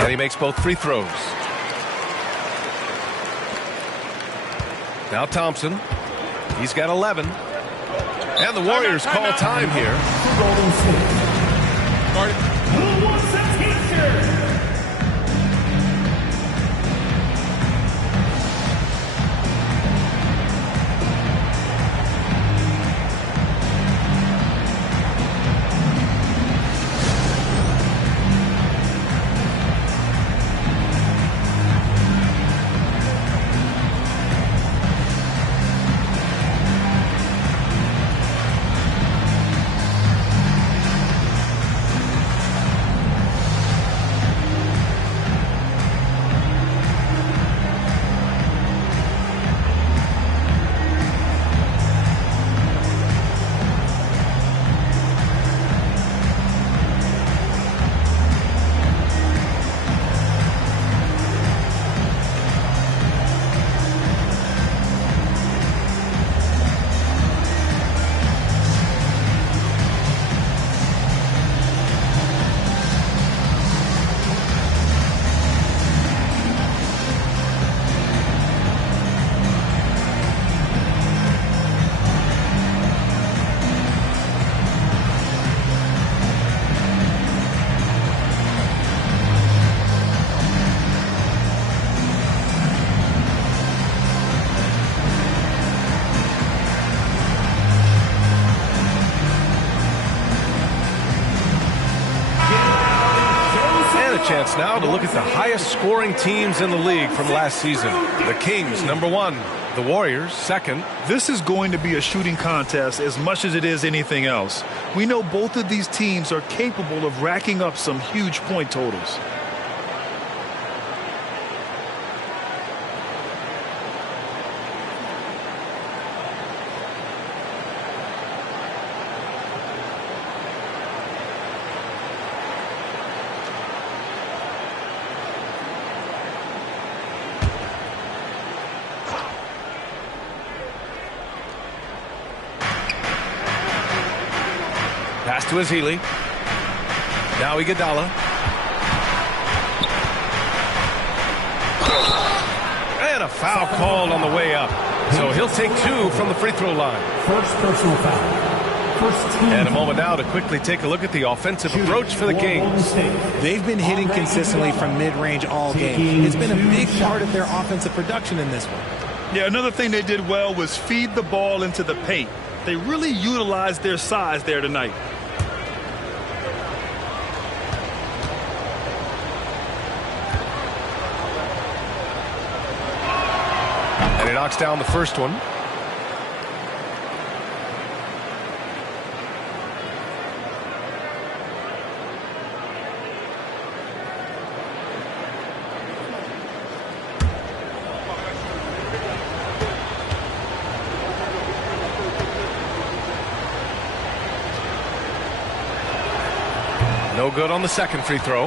And he makes both free throws. Now Thompson. He's got 11. And the Warriors call time here. Golden State. Who wants a t-shirt? Chance now to look at the highest scoring teams in the league from last season. The Kings, number 1. The Warriors, 2nd. This is going to be a shooting contest as much as it is anything else. We know both of these teams are capable of racking up some huge point totals. Pass to Ezeli. Now Iguodala. And a foul called on the way up. So he'll take 2 from the free throw line. First personal foul. And a moment now to quickly take a look at the offensive approach for the Kings. They've been hitting consistently from mid-range all game. It's been a big part of their offensive production in this one. Yeah, another thing they did well was feed the ball into the paint. They really utilized their size there tonight. And he knocks down the first one. No good on the second free throw.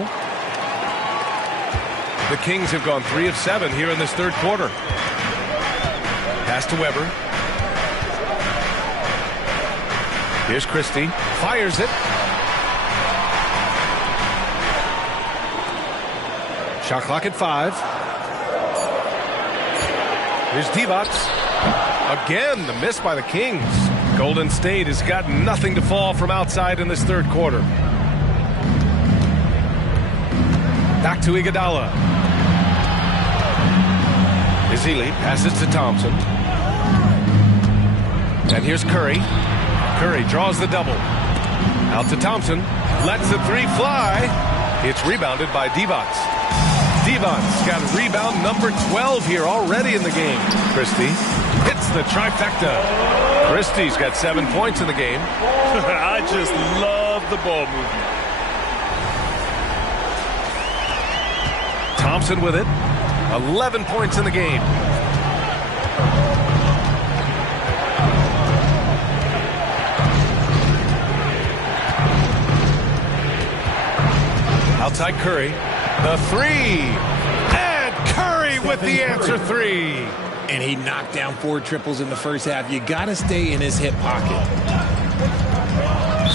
The Kings have gone 3 of 7 here in this third quarter. Pass to Weber. Here's Christie. Fires it. Shot clock at 5. Here's Divac. Again, the miss by the Kings. Golden State has got nothing to fall from outside in this third quarter. Back to Iguodala. Ezeli passes to Thompson. And here's Curry. Curry draws the double. Out to Thompson. Lets the 3 fly. It's rebounded by Divac. Divac's got rebound number 12 here already in the game. Christie hits the trifecta. Christie's got 7 points in the game. I just love the ball movement. Thompson with it. 11 points in the game. Outside Curry. The 3. And Curry with the answer 3. And he knocked down 4 triples in the first half. You got to stay in his hip pocket.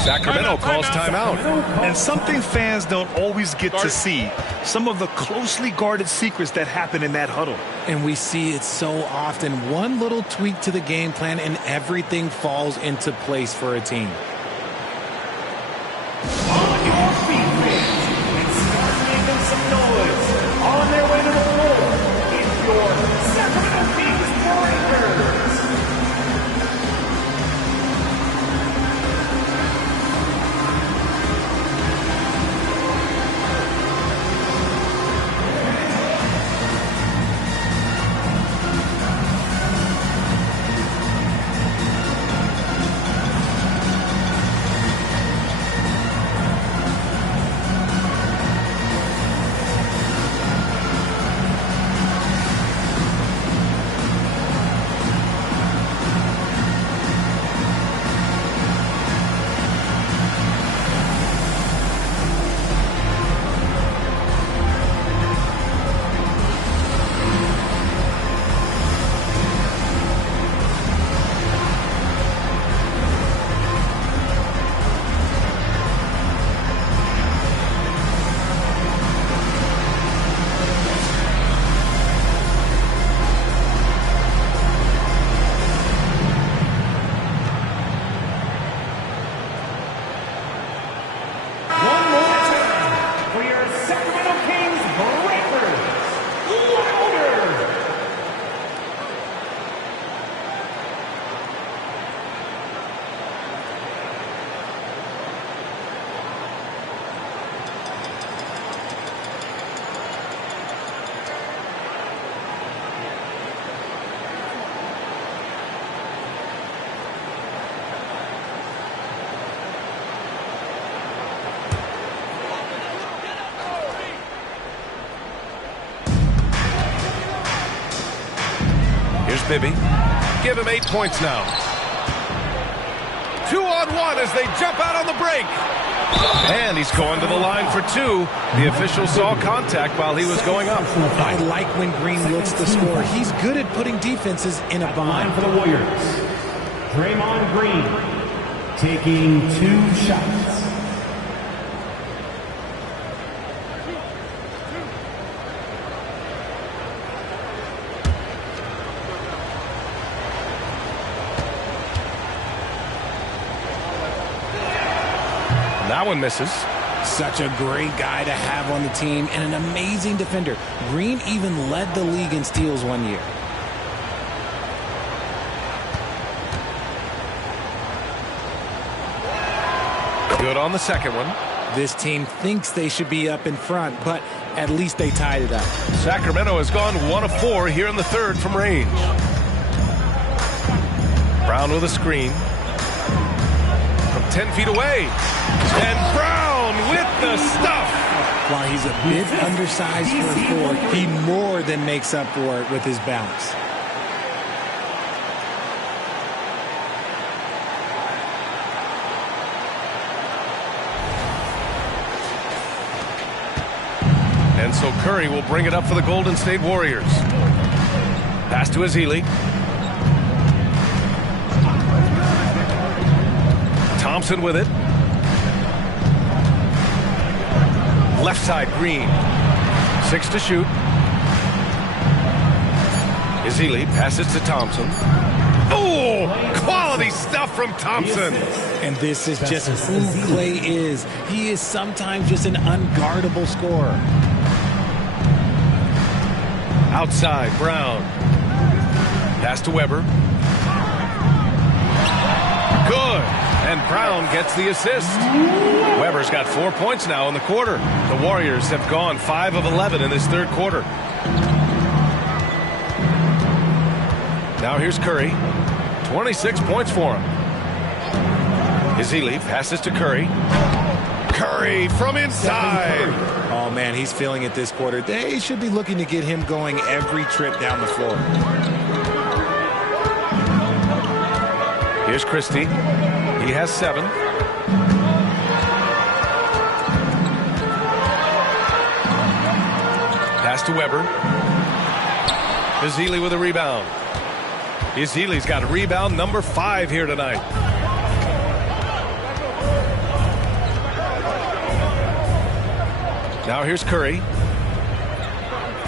Sacramento calls timeout. And something fans don't always get to see. Some of the closely guarded secrets that happen in that huddle. And we see it so often. One little tweak to the game plan and everything falls into place for a team. On your feet, fans, and start making some noise. On their way to the floor, it's your Sacramento Kings Breakers. Bibby. Give him 8 points now. 2-on-1 as they jump out on the break. And he's going to the line for 2. The official saw contact while he was going up. I like when Green looks to score. He's good at putting defenses in a bind. For the Warriors, Draymond Green. taking 2 shots. That one misses. Such a great guy to have on the team and an amazing defender. Green even led the league in steals one year. Good on the second one. This team thinks they should be up in front, but at least they tied it up. Sacramento has gone 1 of 4 here in the third from range. Brown with a screen. From 10 feet away. And Brown with the stuff. While he's a bit undersized for a forward, he more than makes up for it with his bounce. And so Curry will bring it up for the Golden State Warriors. Pass to Ezeli. Thompson with it. Left side, Green. 6 to shoot. Ezeli passes to Thompson. Oh, quality stuff from Thompson. And this is just who Klay is. He is sometimes just an unguardable scorer. Outside, Brown. Pass to Weber. Good. And Brown gets the assist. Weber's got 4 points now in the quarter. The Warriors have gone 5 of 11 in this third quarter. Now here's Curry. 26 points for him. Ezeli passes to Curry. Curry from inside. Oh, man, he's feeling it this quarter. They should be looking to get him going every trip down the floor. Here's Christie. He has 7. Pass to Weber. Ezeli with a rebound. Ezeli's got a rebound number 5 here tonight. Now here's Curry.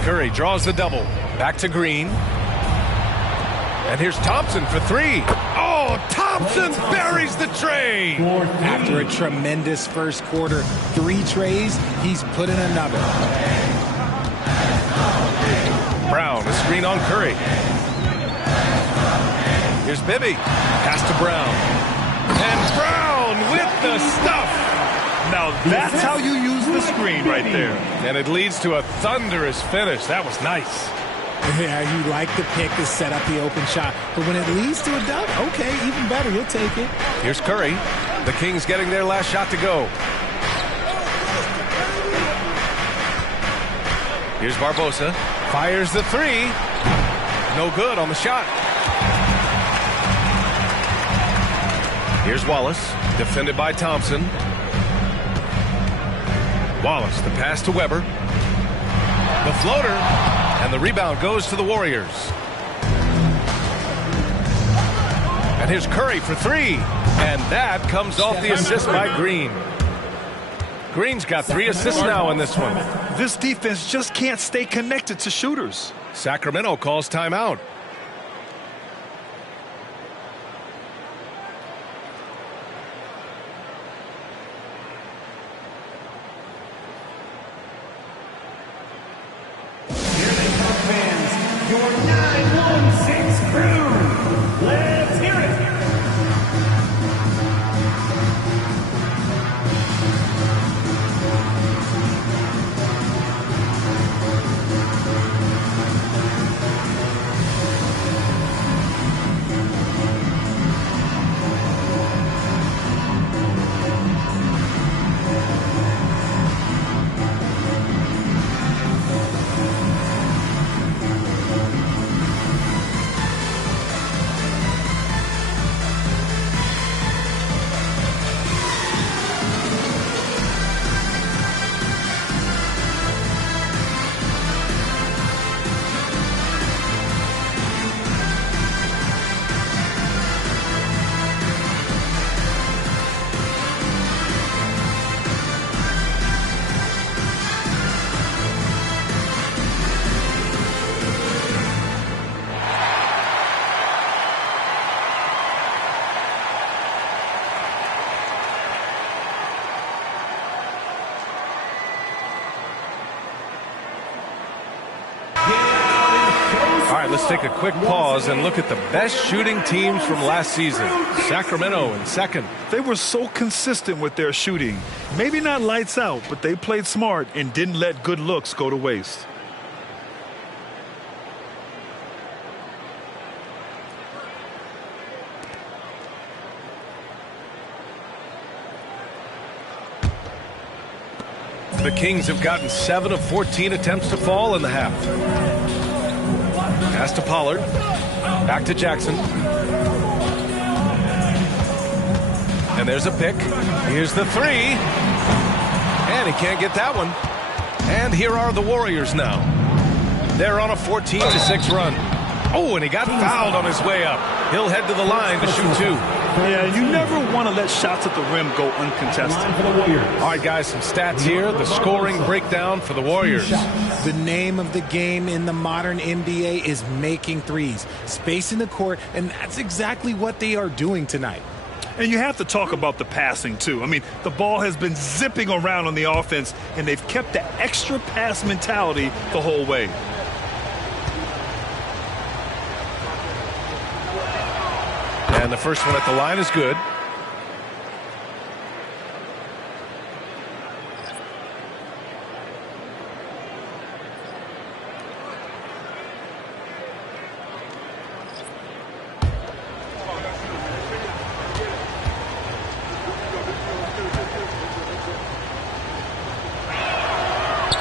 Curry draws the double. Back to Green. And here's Thompson for 3. Oh, Thompson buries the tray. After a tremendous first quarter, 3 trays, he's put in another. Brown, a screen on Curry. Here's Bibby. Pass to Brown. And Brown with the stuff. Now that's how you use the screen right there. And it leads to a thunderous finish. That was nice. Yeah, you like the pick to set up the open shot. But when it leads to a dunk, okay, even better. You'll take it. Here's Curry. The Kings getting their last shot to go. Here's Barbosa. Fires the 3. No good on the shot. Here's Wallace. Defended by Thompson. Wallace, the pass to Weber. The floater. And the rebound goes to the Warriors. And here's Curry for 3. And that comes off the assist by Green. Green's got 3 assists now in this one. This defense just can't stay connected to shooters. Sacramento calls timeout. Your 916 crew. Let's hear it. let's take a quick pause and look at the best shooting teams from last season. Sacramento in second. They were so consistent with their shooting. Maybe not lights out, but they played smart and didn't let good looks go to waste. The Kings have gotten 7 of 14 attempts to fall in the half. Pass to Pollard. Back to Jackson. And there's a pick. Here's the three. And he can't get that one. And here are the Warriors now. They're on a 14-6 run. Oh, and he got fouled on his way up. He'll head to the line to shoot two. Yeah, you never want to let shots at the rim go uncontested. All right, guys, some stats here. The scoring breakdown for the Warriors. The name of the game in the modern NBA is making threes, spacing the court, and that's exactly what they are doing tonight. And you have to talk about the passing, too. I mean, the ball has been zipping around on the offense, and they've kept the extra pass mentality the whole way. And the first one at the line is good.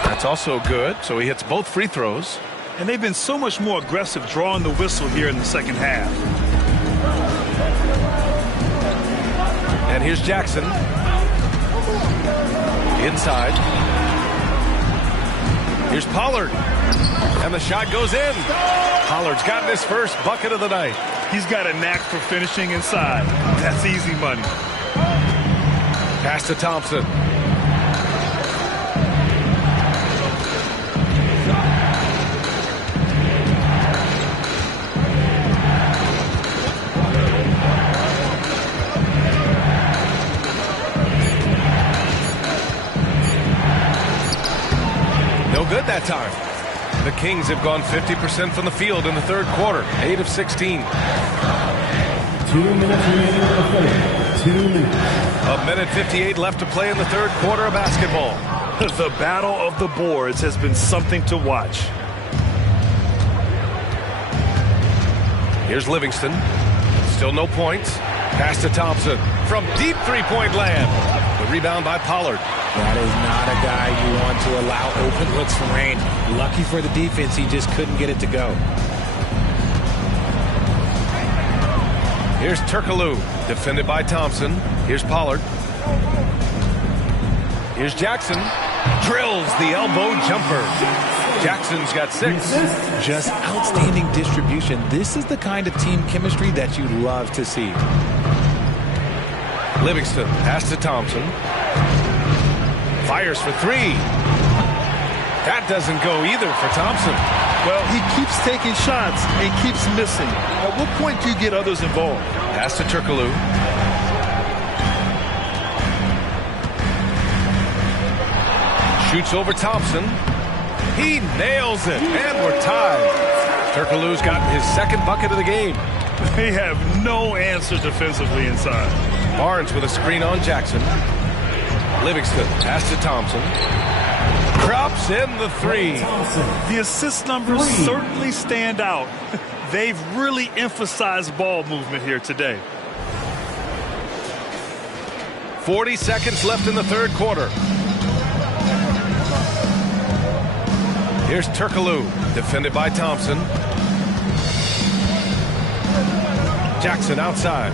That's also good, so he hits both free throws. And they've been so much more aggressive drawing the whistle here in the second half. And here's Jackson. Inside. Here's Pollard. And the shot goes in. Pollard's gotten his first bucket of the night. He's got a knack for finishing inside. That's easy money. Pass to Thompson. No good that time. The Kings have gone 50% from the field in the third quarter. 8 of 16. 2 minutes remaining in the third. 2 minutes. A minute 58 left to play in the third quarter of basketball. The battle of the boards has been something to watch. Here's Livingston. Still no points. Pass to Thompson. From deep three-point land. The rebound by Pollard. That is not a guy you want to allow open looks from range. Lucky for the defense, he just couldn't get it to go. Here's Turkoglu, defended by Thompson. Here's Pollard. Here's Jackson. Drills the elbow jumper. Jackson's got 6. Just outstanding distribution. This is the kind of team chemistry that you love to see. Livingston, pass to Thompson. Fires for 3. That doesn't go either for Thompson. Well, he keeps taking shots and keeps missing. At what point do you get others involved? Pass to Turkoglu. Shoots over Thompson. He nails it, and we're tied. Turkoglu's gotten his second bucket of the game. They have no answer defensively inside. Barnes with a screen on Jackson. Livingston, pass to Thompson. Drops in the 3. The assist numbers certainly stand out. They've really emphasized ball movement here today. 40 seconds left in the third quarter. Here's Turkoglu, defended by Thompson. Jackson outside.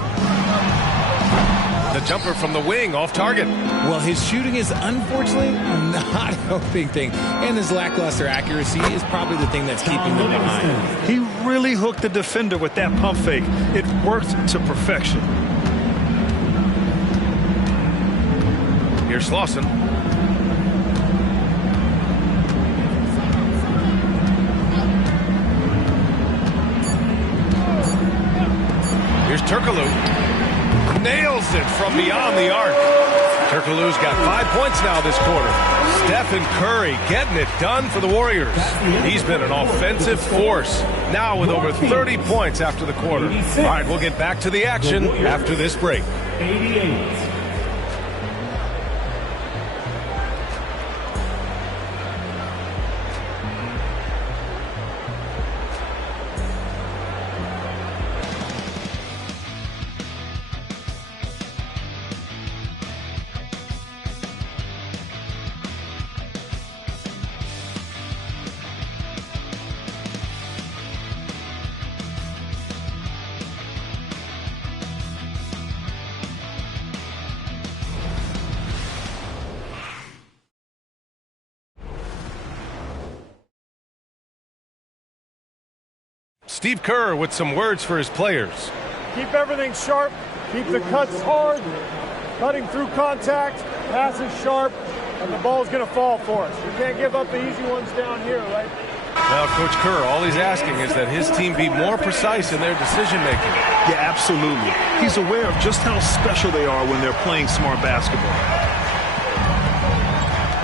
The jumper from the wing off target. Well, his shooting is unfortunately not helping things, and his lackluster accuracy is probably the thing that's keeping them behind. He really hooked the defender with that pump fake. It worked to perfection. Here's Slauson. Here's Turkoglu. Nails it from beyond the arc. Turkoglu's got 5 points now this quarter. Stephen Curry getting it done for the Warriors. He's been an offensive force, now with over 30 points after the quarter. All right, we'll get back to the action after this break. 88. Steve Kerr with some words for his players. Keep everything sharp. Keep the cuts hard. Cutting through contact. Passes sharp. And the ball's going to fall for us. We can't give up the easy ones down here, right? Well, Coach Kerr, all he's asking is that his team be more precise in their decision-making. Yeah, absolutely. He's aware of just how special they are when they're playing smart basketball.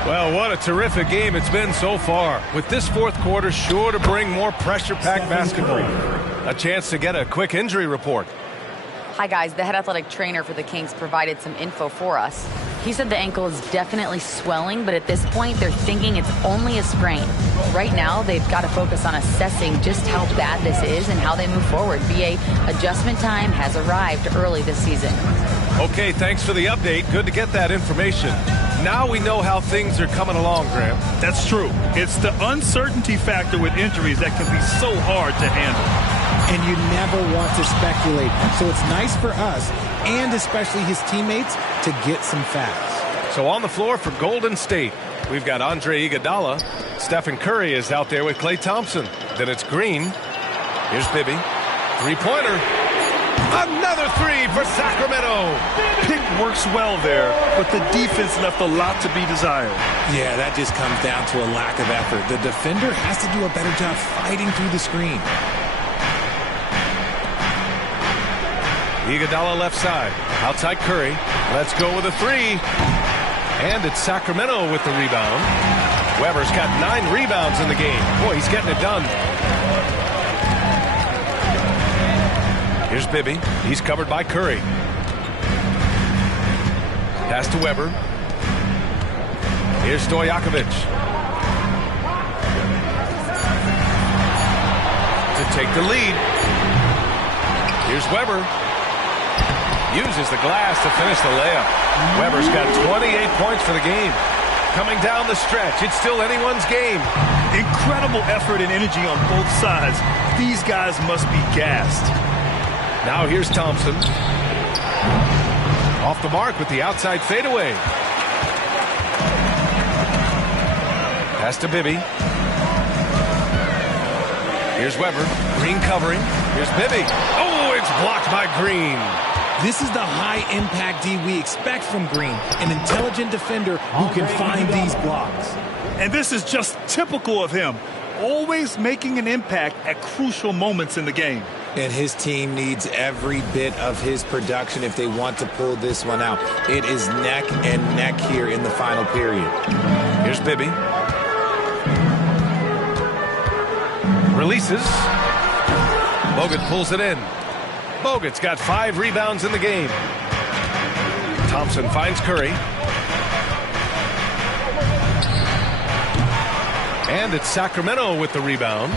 Well, what a terrific game it's been so far. With this fourth quarter sure to bring more pressure-packed basketball. A chance to get a quick injury report. Hi, guys. The head athletic trainer for the Kings provided some info for us. He said the ankle is definitely swelling, but at this point, they're thinking it's only a sprain. Right now, they've got to focus on assessing just how bad this is and how they move forward. BA adjustment time has arrived early this season. Okay, thanks for the update. Good to get that information. Now we know how things are coming along, Graham. That's true. It's the uncertainty factor with injuries that can be so hard to handle. And you never want to speculate. So it's nice for us, and especially his teammates, to get some facts. So on the floor for Golden State, we've got Andre Iguodala. Stephen Curry is out there with Klay Thompson. Then it's Green. Here's Bibby. Three-pointer. Another three for Sacramento. Pick works well there, but the defense left a lot to be desired. Yeah, that just comes down to a lack of effort. The defender has to do a better job fighting through the screen. Iguodala left side. Outside Curry. Let's go with a three. And it's Sacramento with the rebound. Weber's got 9 rebounds in the game. Boy, he's getting it done. Here's Bibby. He's covered by Curry. Pass to Weber. Here's Stojakovic. To take the lead. Here's Weber. Uses the glass to finish the layup. Weber's got 28 points for the game. Coming down the stretch, it's still anyone's game. Incredible effort and energy on both sides. These guys must be gassed. Now here's Thompson. Off the mark with the outside fadeaway. Pass to Bibby. Here's Weber. Green covering. Here's Bibby. Oh, it's blocked by Green. This is the high-impact D we expect from Green, an intelligent defender who can find these blocks. And this is just typical of him, always making an impact at crucial moments in the game. And his team needs every bit of his production if they want to pull this one out. It is neck and neck here in the final period. Here's Bibby. Releases. Bogut pulls it in. Bogut's got 5 rebounds in the game. Thompson finds Curry. And it's Sacramento with the rebound.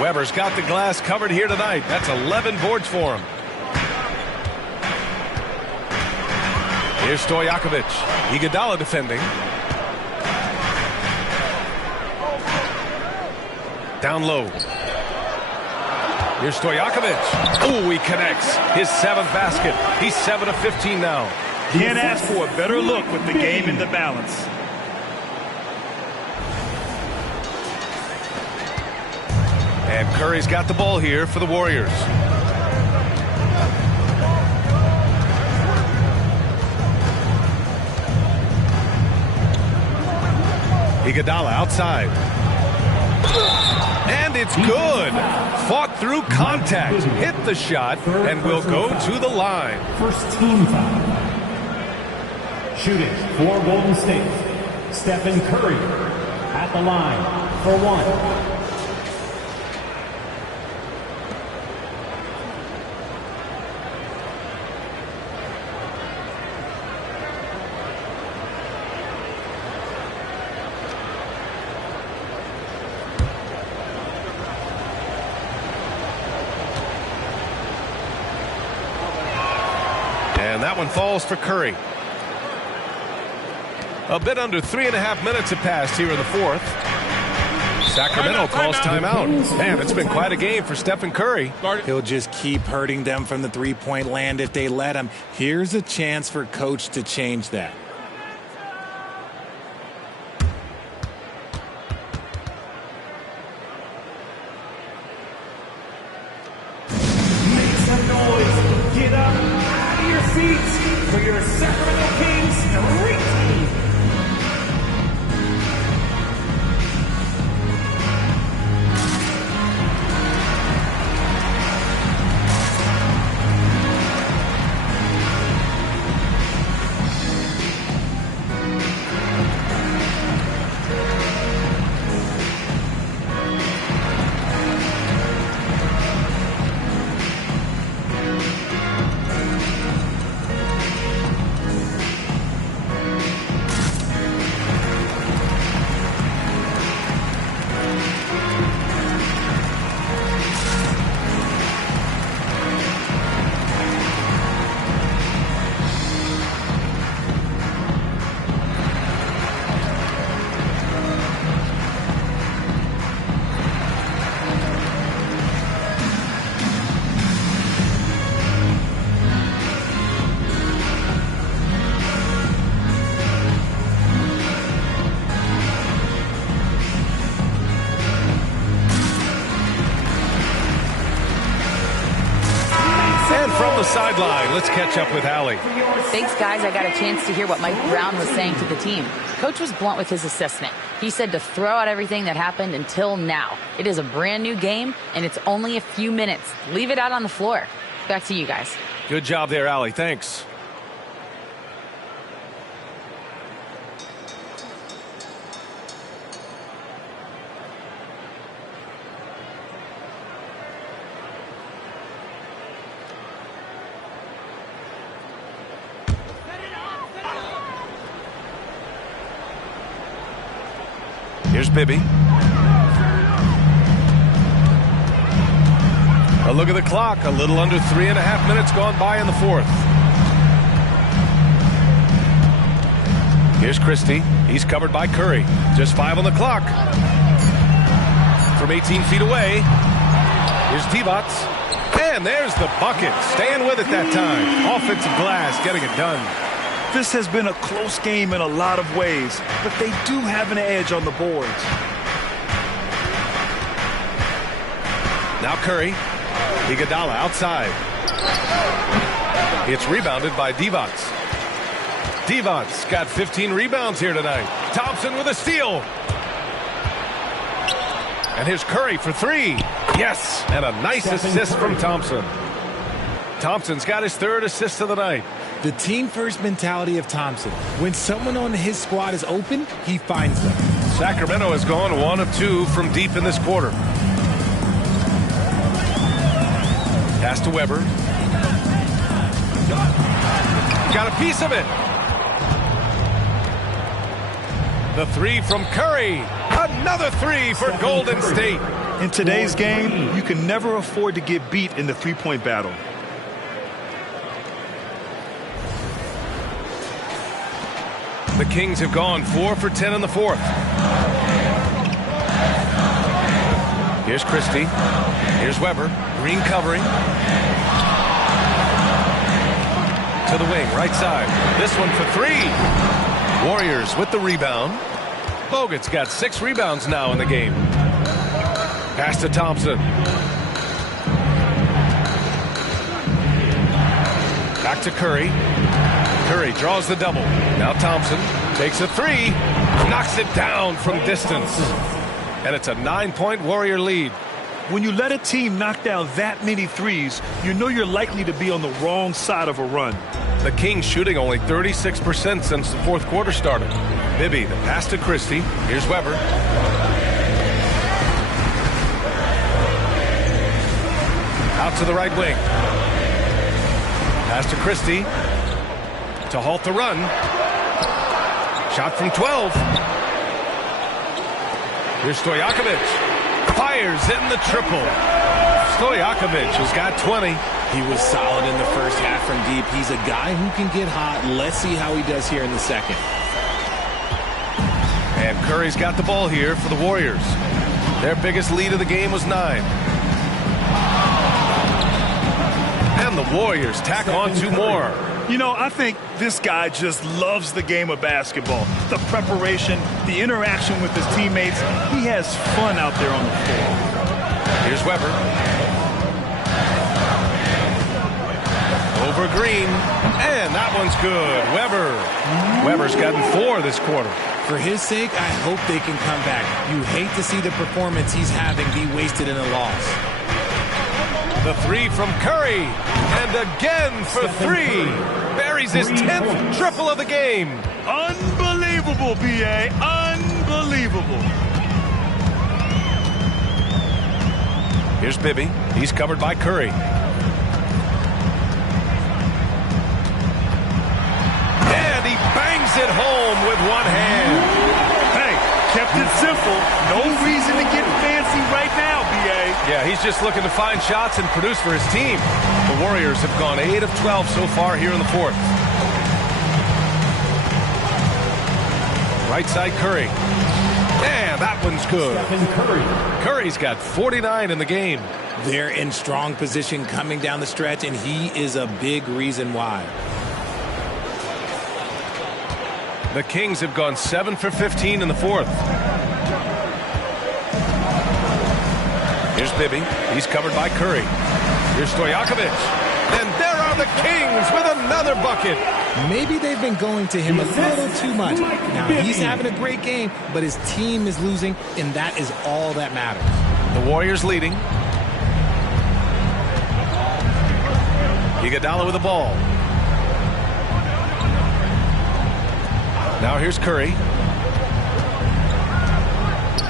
Weber's got the glass covered here tonight. That's 11 boards for him. Here's Stojakovic. Iguodala defending. Down low. Here's Stojakovic. Oh, he connects. His 7th basket. He's 7 of 15 now. Can't ask for a better look with the game in the balance. And Curry's got the ball here for the Warriors. Iguodala outside. And it's good. Fought through contact. Hit the shot and will go to the line. First team foul. Shooting for Golden State, Stephen Curry at the line for one. And that one falls for Curry. A bit under 3.5 minutes have passed here in the fourth. Sacramento calls timeout. Man, it's been quite a game for Stephen Curry. He'll just keep hurting them from the three-point land if they let him. Here's a chance for Coach to change that. Make some noise. Get up out of your seats for your Sacramento Kings retreat. From the sideline, let's catch up with Allie. Thanks, guys. I got a chance to hear what Mike Brown was saying to the team. Coach was blunt with his assessment. He said to throw out everything that happened until now. It is a brand new game, and it's only a few minutes. Leave it out on the floor. Back to you guys. Good job there, Allie. Thanks. Here's Bibby. A look at the clock. A little under 3.5 minutes gone by in the fourth. Here's Christie. He's covered by Curry. Just 5 on the clock. From 18 feet away. Here's Divac. And there's the bucket. Staying with it that time. Offensive glass, getting it done. This has been a close game in a lot of ways, but they do have an edge on the boards. Now Curry. Iguodala outside. It's rebounded by Divac. Divac got 15 rebounds here tonight. Thompson with a steal. And here's Curry for 3. Yes, and a nice assist from Thompson. Thompson's got his 3rd assist of the night. The team-first mentality of Thompson. When someone on his squad is open, he finds them. Sacramento has gone 1 of 2 from deep in this quarter. Pass to Weber. Got a piece of it. The 3 from Curry. Another 3 for Golden State. In today's game, you can never afford to get beat in the three-point battle. The Kings have gone 4 for 10 in the fourth. Here's Christie. Here's Weber. Green covering. To the wing, right side. This one for 3. Warriors with the rebound. Bogut's got 6 rebounds now in the game. Pass to Thompson. Back to Curry. Curry draws the double. Now Thompson takes a 3. Knocks it down from distance. And it's a 9-point Warrior lead. When you let a team knock down that many threes, you know you're likely to be on the wrong side of a run. The Kings shooting only 36% since the fourth quarter started. Bibby, the pass to Christie. Here's Weber. Out to the right wing. Pass to Christie to halt the run. Shot from 12. Here's Stojakovic. Fires in the triple. Stojakovic has got 20. He was solid in the first half from deep. He's a guy who can get hot. Let's see how he does here in the second. And Curry's got the ball here for the Warriors. Their biggest lead of the game was 9. And the Warriors tack on 2 more. You know, I think this guy just loves the game of basketball. The preparation, the interaction with his teammates. He has fun out there on the floor. Here's Weber. Over Green. And that one's good. Weber's gotten 4 this quarter. For his sake, I hope they can come back. You hate to see the performance he's having be wasted in a loss. The 3 from Curry. And again for 3. Buries his 10th triple of the game. Unbelievable, B.A. Unbelievable. Here's Bibby. He's covered by Curry. And he bangs it home with one hand. Hey, kept it simple. No reason to get fancy right now, B.A. Yeah, he's just looking to find shots and produce for his team. The Warriors have gone 8 of 12 so far here in the fourth. Right side Curry. And that one's good. Curry's got 49 in the game. They're in strong position coming down the stretch, and he is a big reason why. The Kings have gone 7 for 15 in the fourth. Here's Bibby. He's covered by Curry. Here's Stojakovic. And there are the Kings with another bucket. Maybe they've been going to him a little too much. Now, he's having a great game, but his team is losing, and that is all that matters. The Warriors leading. Iguodala with the ball. Now here's Curry.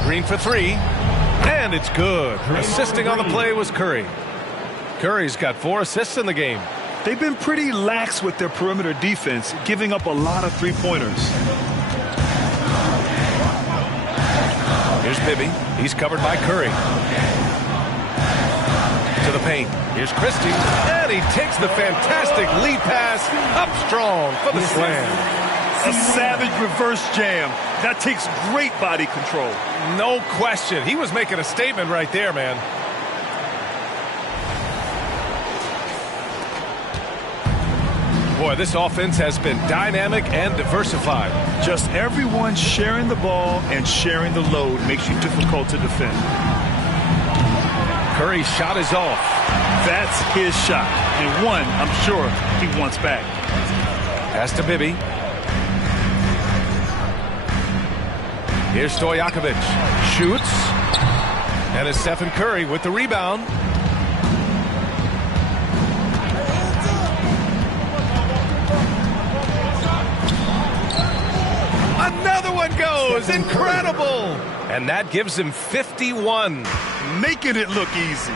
Green for 3. And it's good. Assisting on the play was Curry. Curry's got 4 assists in the game. They've been pretty lax with their perimeter defense, giving up a lot of three-pointers. Here's Bibby. He's covered by Curry. To the paint. Here's Christie. And he takes the fantastic lead pass up strong for the slam. A savage reverse jam. That takes great body control. No question. He was making a statement right there, man. Boy, this offense has been dynamic and diversified. Just everyone sharing the ball and sharing the load makes you difficult to defend. Curry's shot is off. That's his shot. And one, I'm sure, he wants back. Pass to Bibby. Here's Stojakovic. Shoots. And it's Stephen Curry with the rebound. Another one goes. Incredible. And that gives him 51. Making it look easy.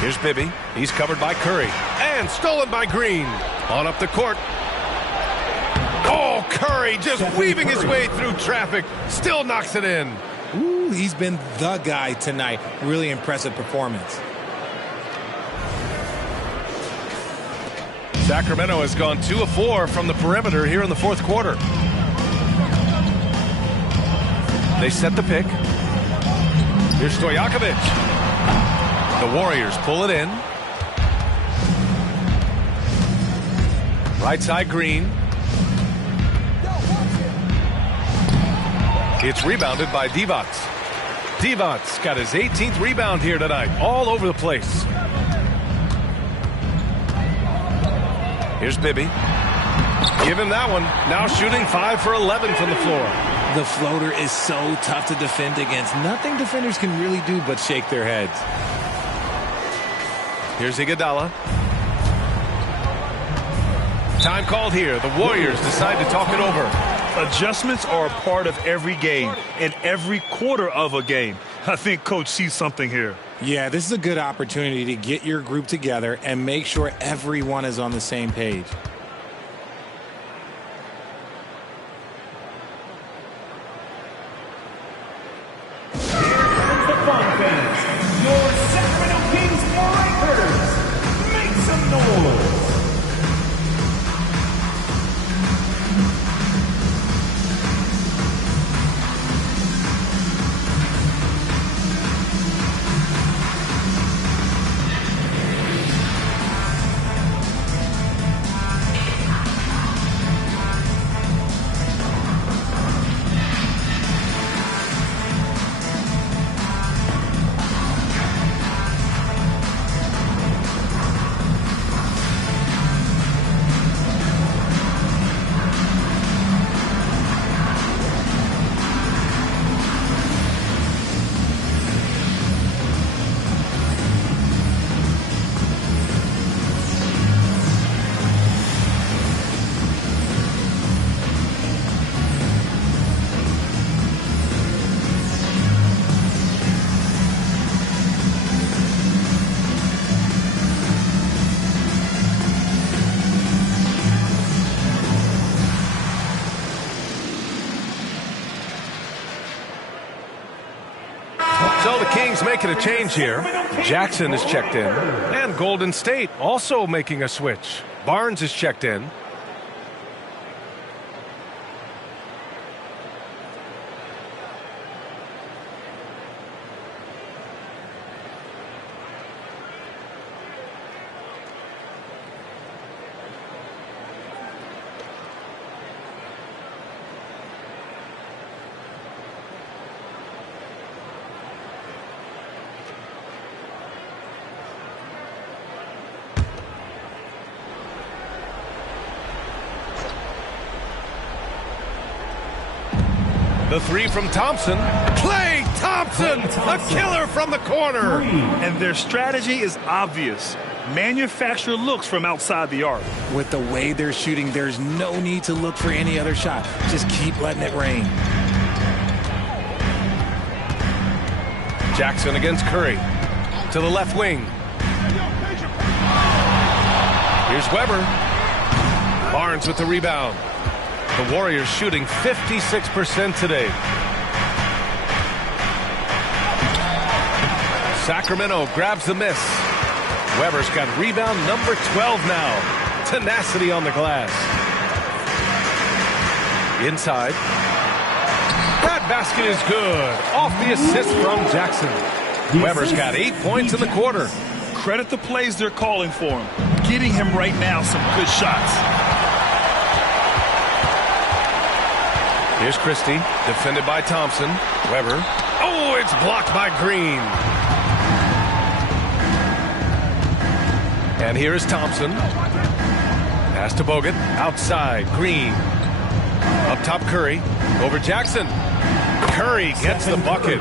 Here's Bibby. He's covered by Curry. And stolen by Green. On up the court. Oh, Curry just weaving his way through traffic. Still knocks it in. Ooh, he's been the guy tonight. Really impressive performance. Sacramento has gone 2 of 4 from the perimeter here in the fourth quarter. They set the pick. Here's Stojakovic. The Warriors pull it in. Right side Green. It's rebounded by Divac. Divac's got his 18th rebound here tonight. All over the place. Here's Bibby. Give him that one. Now shooting 5 for 11 from the floor. The floater is so tough to defend against. Nothing defenders can really do but shake their heads. Here's Iguodala. Time called here. The Warriors decide to talk it over. Adjustments are a part of every game and every quarter of a game. I think Coach sees something here. Yeah, this is a good opportunity to get your group together and make sure everyone is on the same page. Your Sacramento Kings Warriors, make some noise. So the Kings making a change here. Jackson is checked in. And Golden State also making a switch. Barnes is checked in. The three from Thompson. Klay Thompson, a killer from the corner. And their strategy is obvious. Manufacture looks from outside the arc. With the way they're shooting, there's no need to look for any other shot. Just keep letting it rain. Jackson against Curry. To the left wing. Here's Weber. Barnes with the rebound. The Warriors shooting 56% today. Sacramento grabs the miss. Weber's got rebound number 12 now. Tenacity on the glass. Inside. That basket is good. Off the assist from Jackson. Weber's got 8 points in the quarter. Credit the plays they're calling for him. Getting him right now some good shots. Here's Christie, defended by Thompson. Weber. Oh, it's blocked by Green. And here is Thompson. Pass to Bogut. Outside, Green. Up top, Curry. Over Jackson. Curry gets the bucket.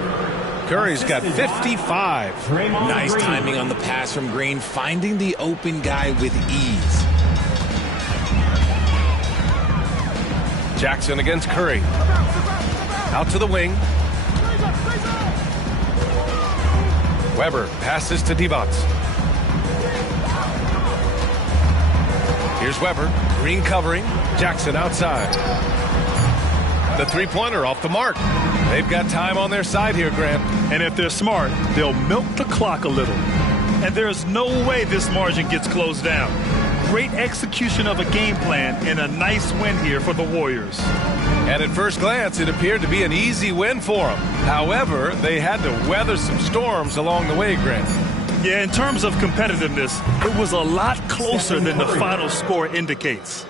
Curry's got 55. Nice timing on the pass from Green, finding the open guy with ease. Jackson against Curry. Out to the wing. Weber passes to Divac. Here's Weber. Green covering. Jackson outside. The three-pointer off the mark. They've got time on their side here, Grant. And if they're smart, they'll milk the clock a little. And there's no way this margin gets closed down. Great execution of a game plan and a nice win here for the Warriors. And at first glance, it appeared to be an easy win for them. However, they had to weather some storms along the way, Grant. Yeah, in terms of competitiveness, it was a lot closer than the final score indicates.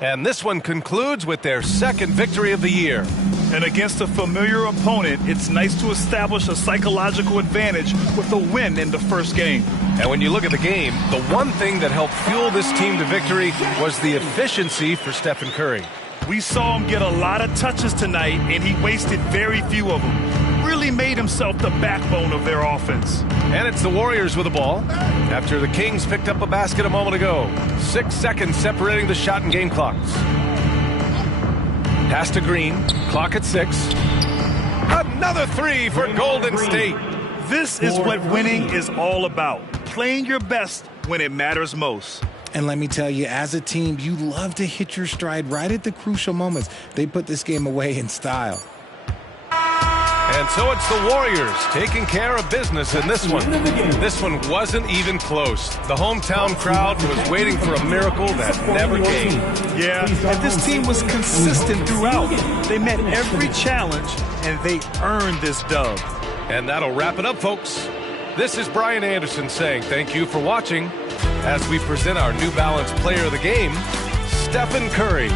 And this one concludes with their second victory of the year. And against a familiar opponent, it's nice to establish a psychological advantage with a win in the first game. And when you look at the game, the one thing that helped fuel this team to victory was the efficiency for Stephen Curry. We saw him get a lot of touches tonight, and he wasted very few of them. Really made himself the backbone of their offense. And it's the Warriors with the ball after the Kings picked up a basket a moment ago. 6 seconds separating the shot and game clocks. Pass to Green. Clock at 6. Another three for Golden State. This is what winning is all about. Playing your best when it matters most. And let me tell you, as a team, you love to hit your stride right at the crucial moments. They put this game away in style. And so it's the Warriors taking care of business in this one. This one wasn't even close. The hometown crowd was waiting for a miracle that never came. Yeah, and this team was consistent throughout. They met every challenge, and they earned this dub. And that'll wrap it up, folks. This is Brian Anderson saying thank you for watching as we present our New Balance Player of the Game, Stephen Curry.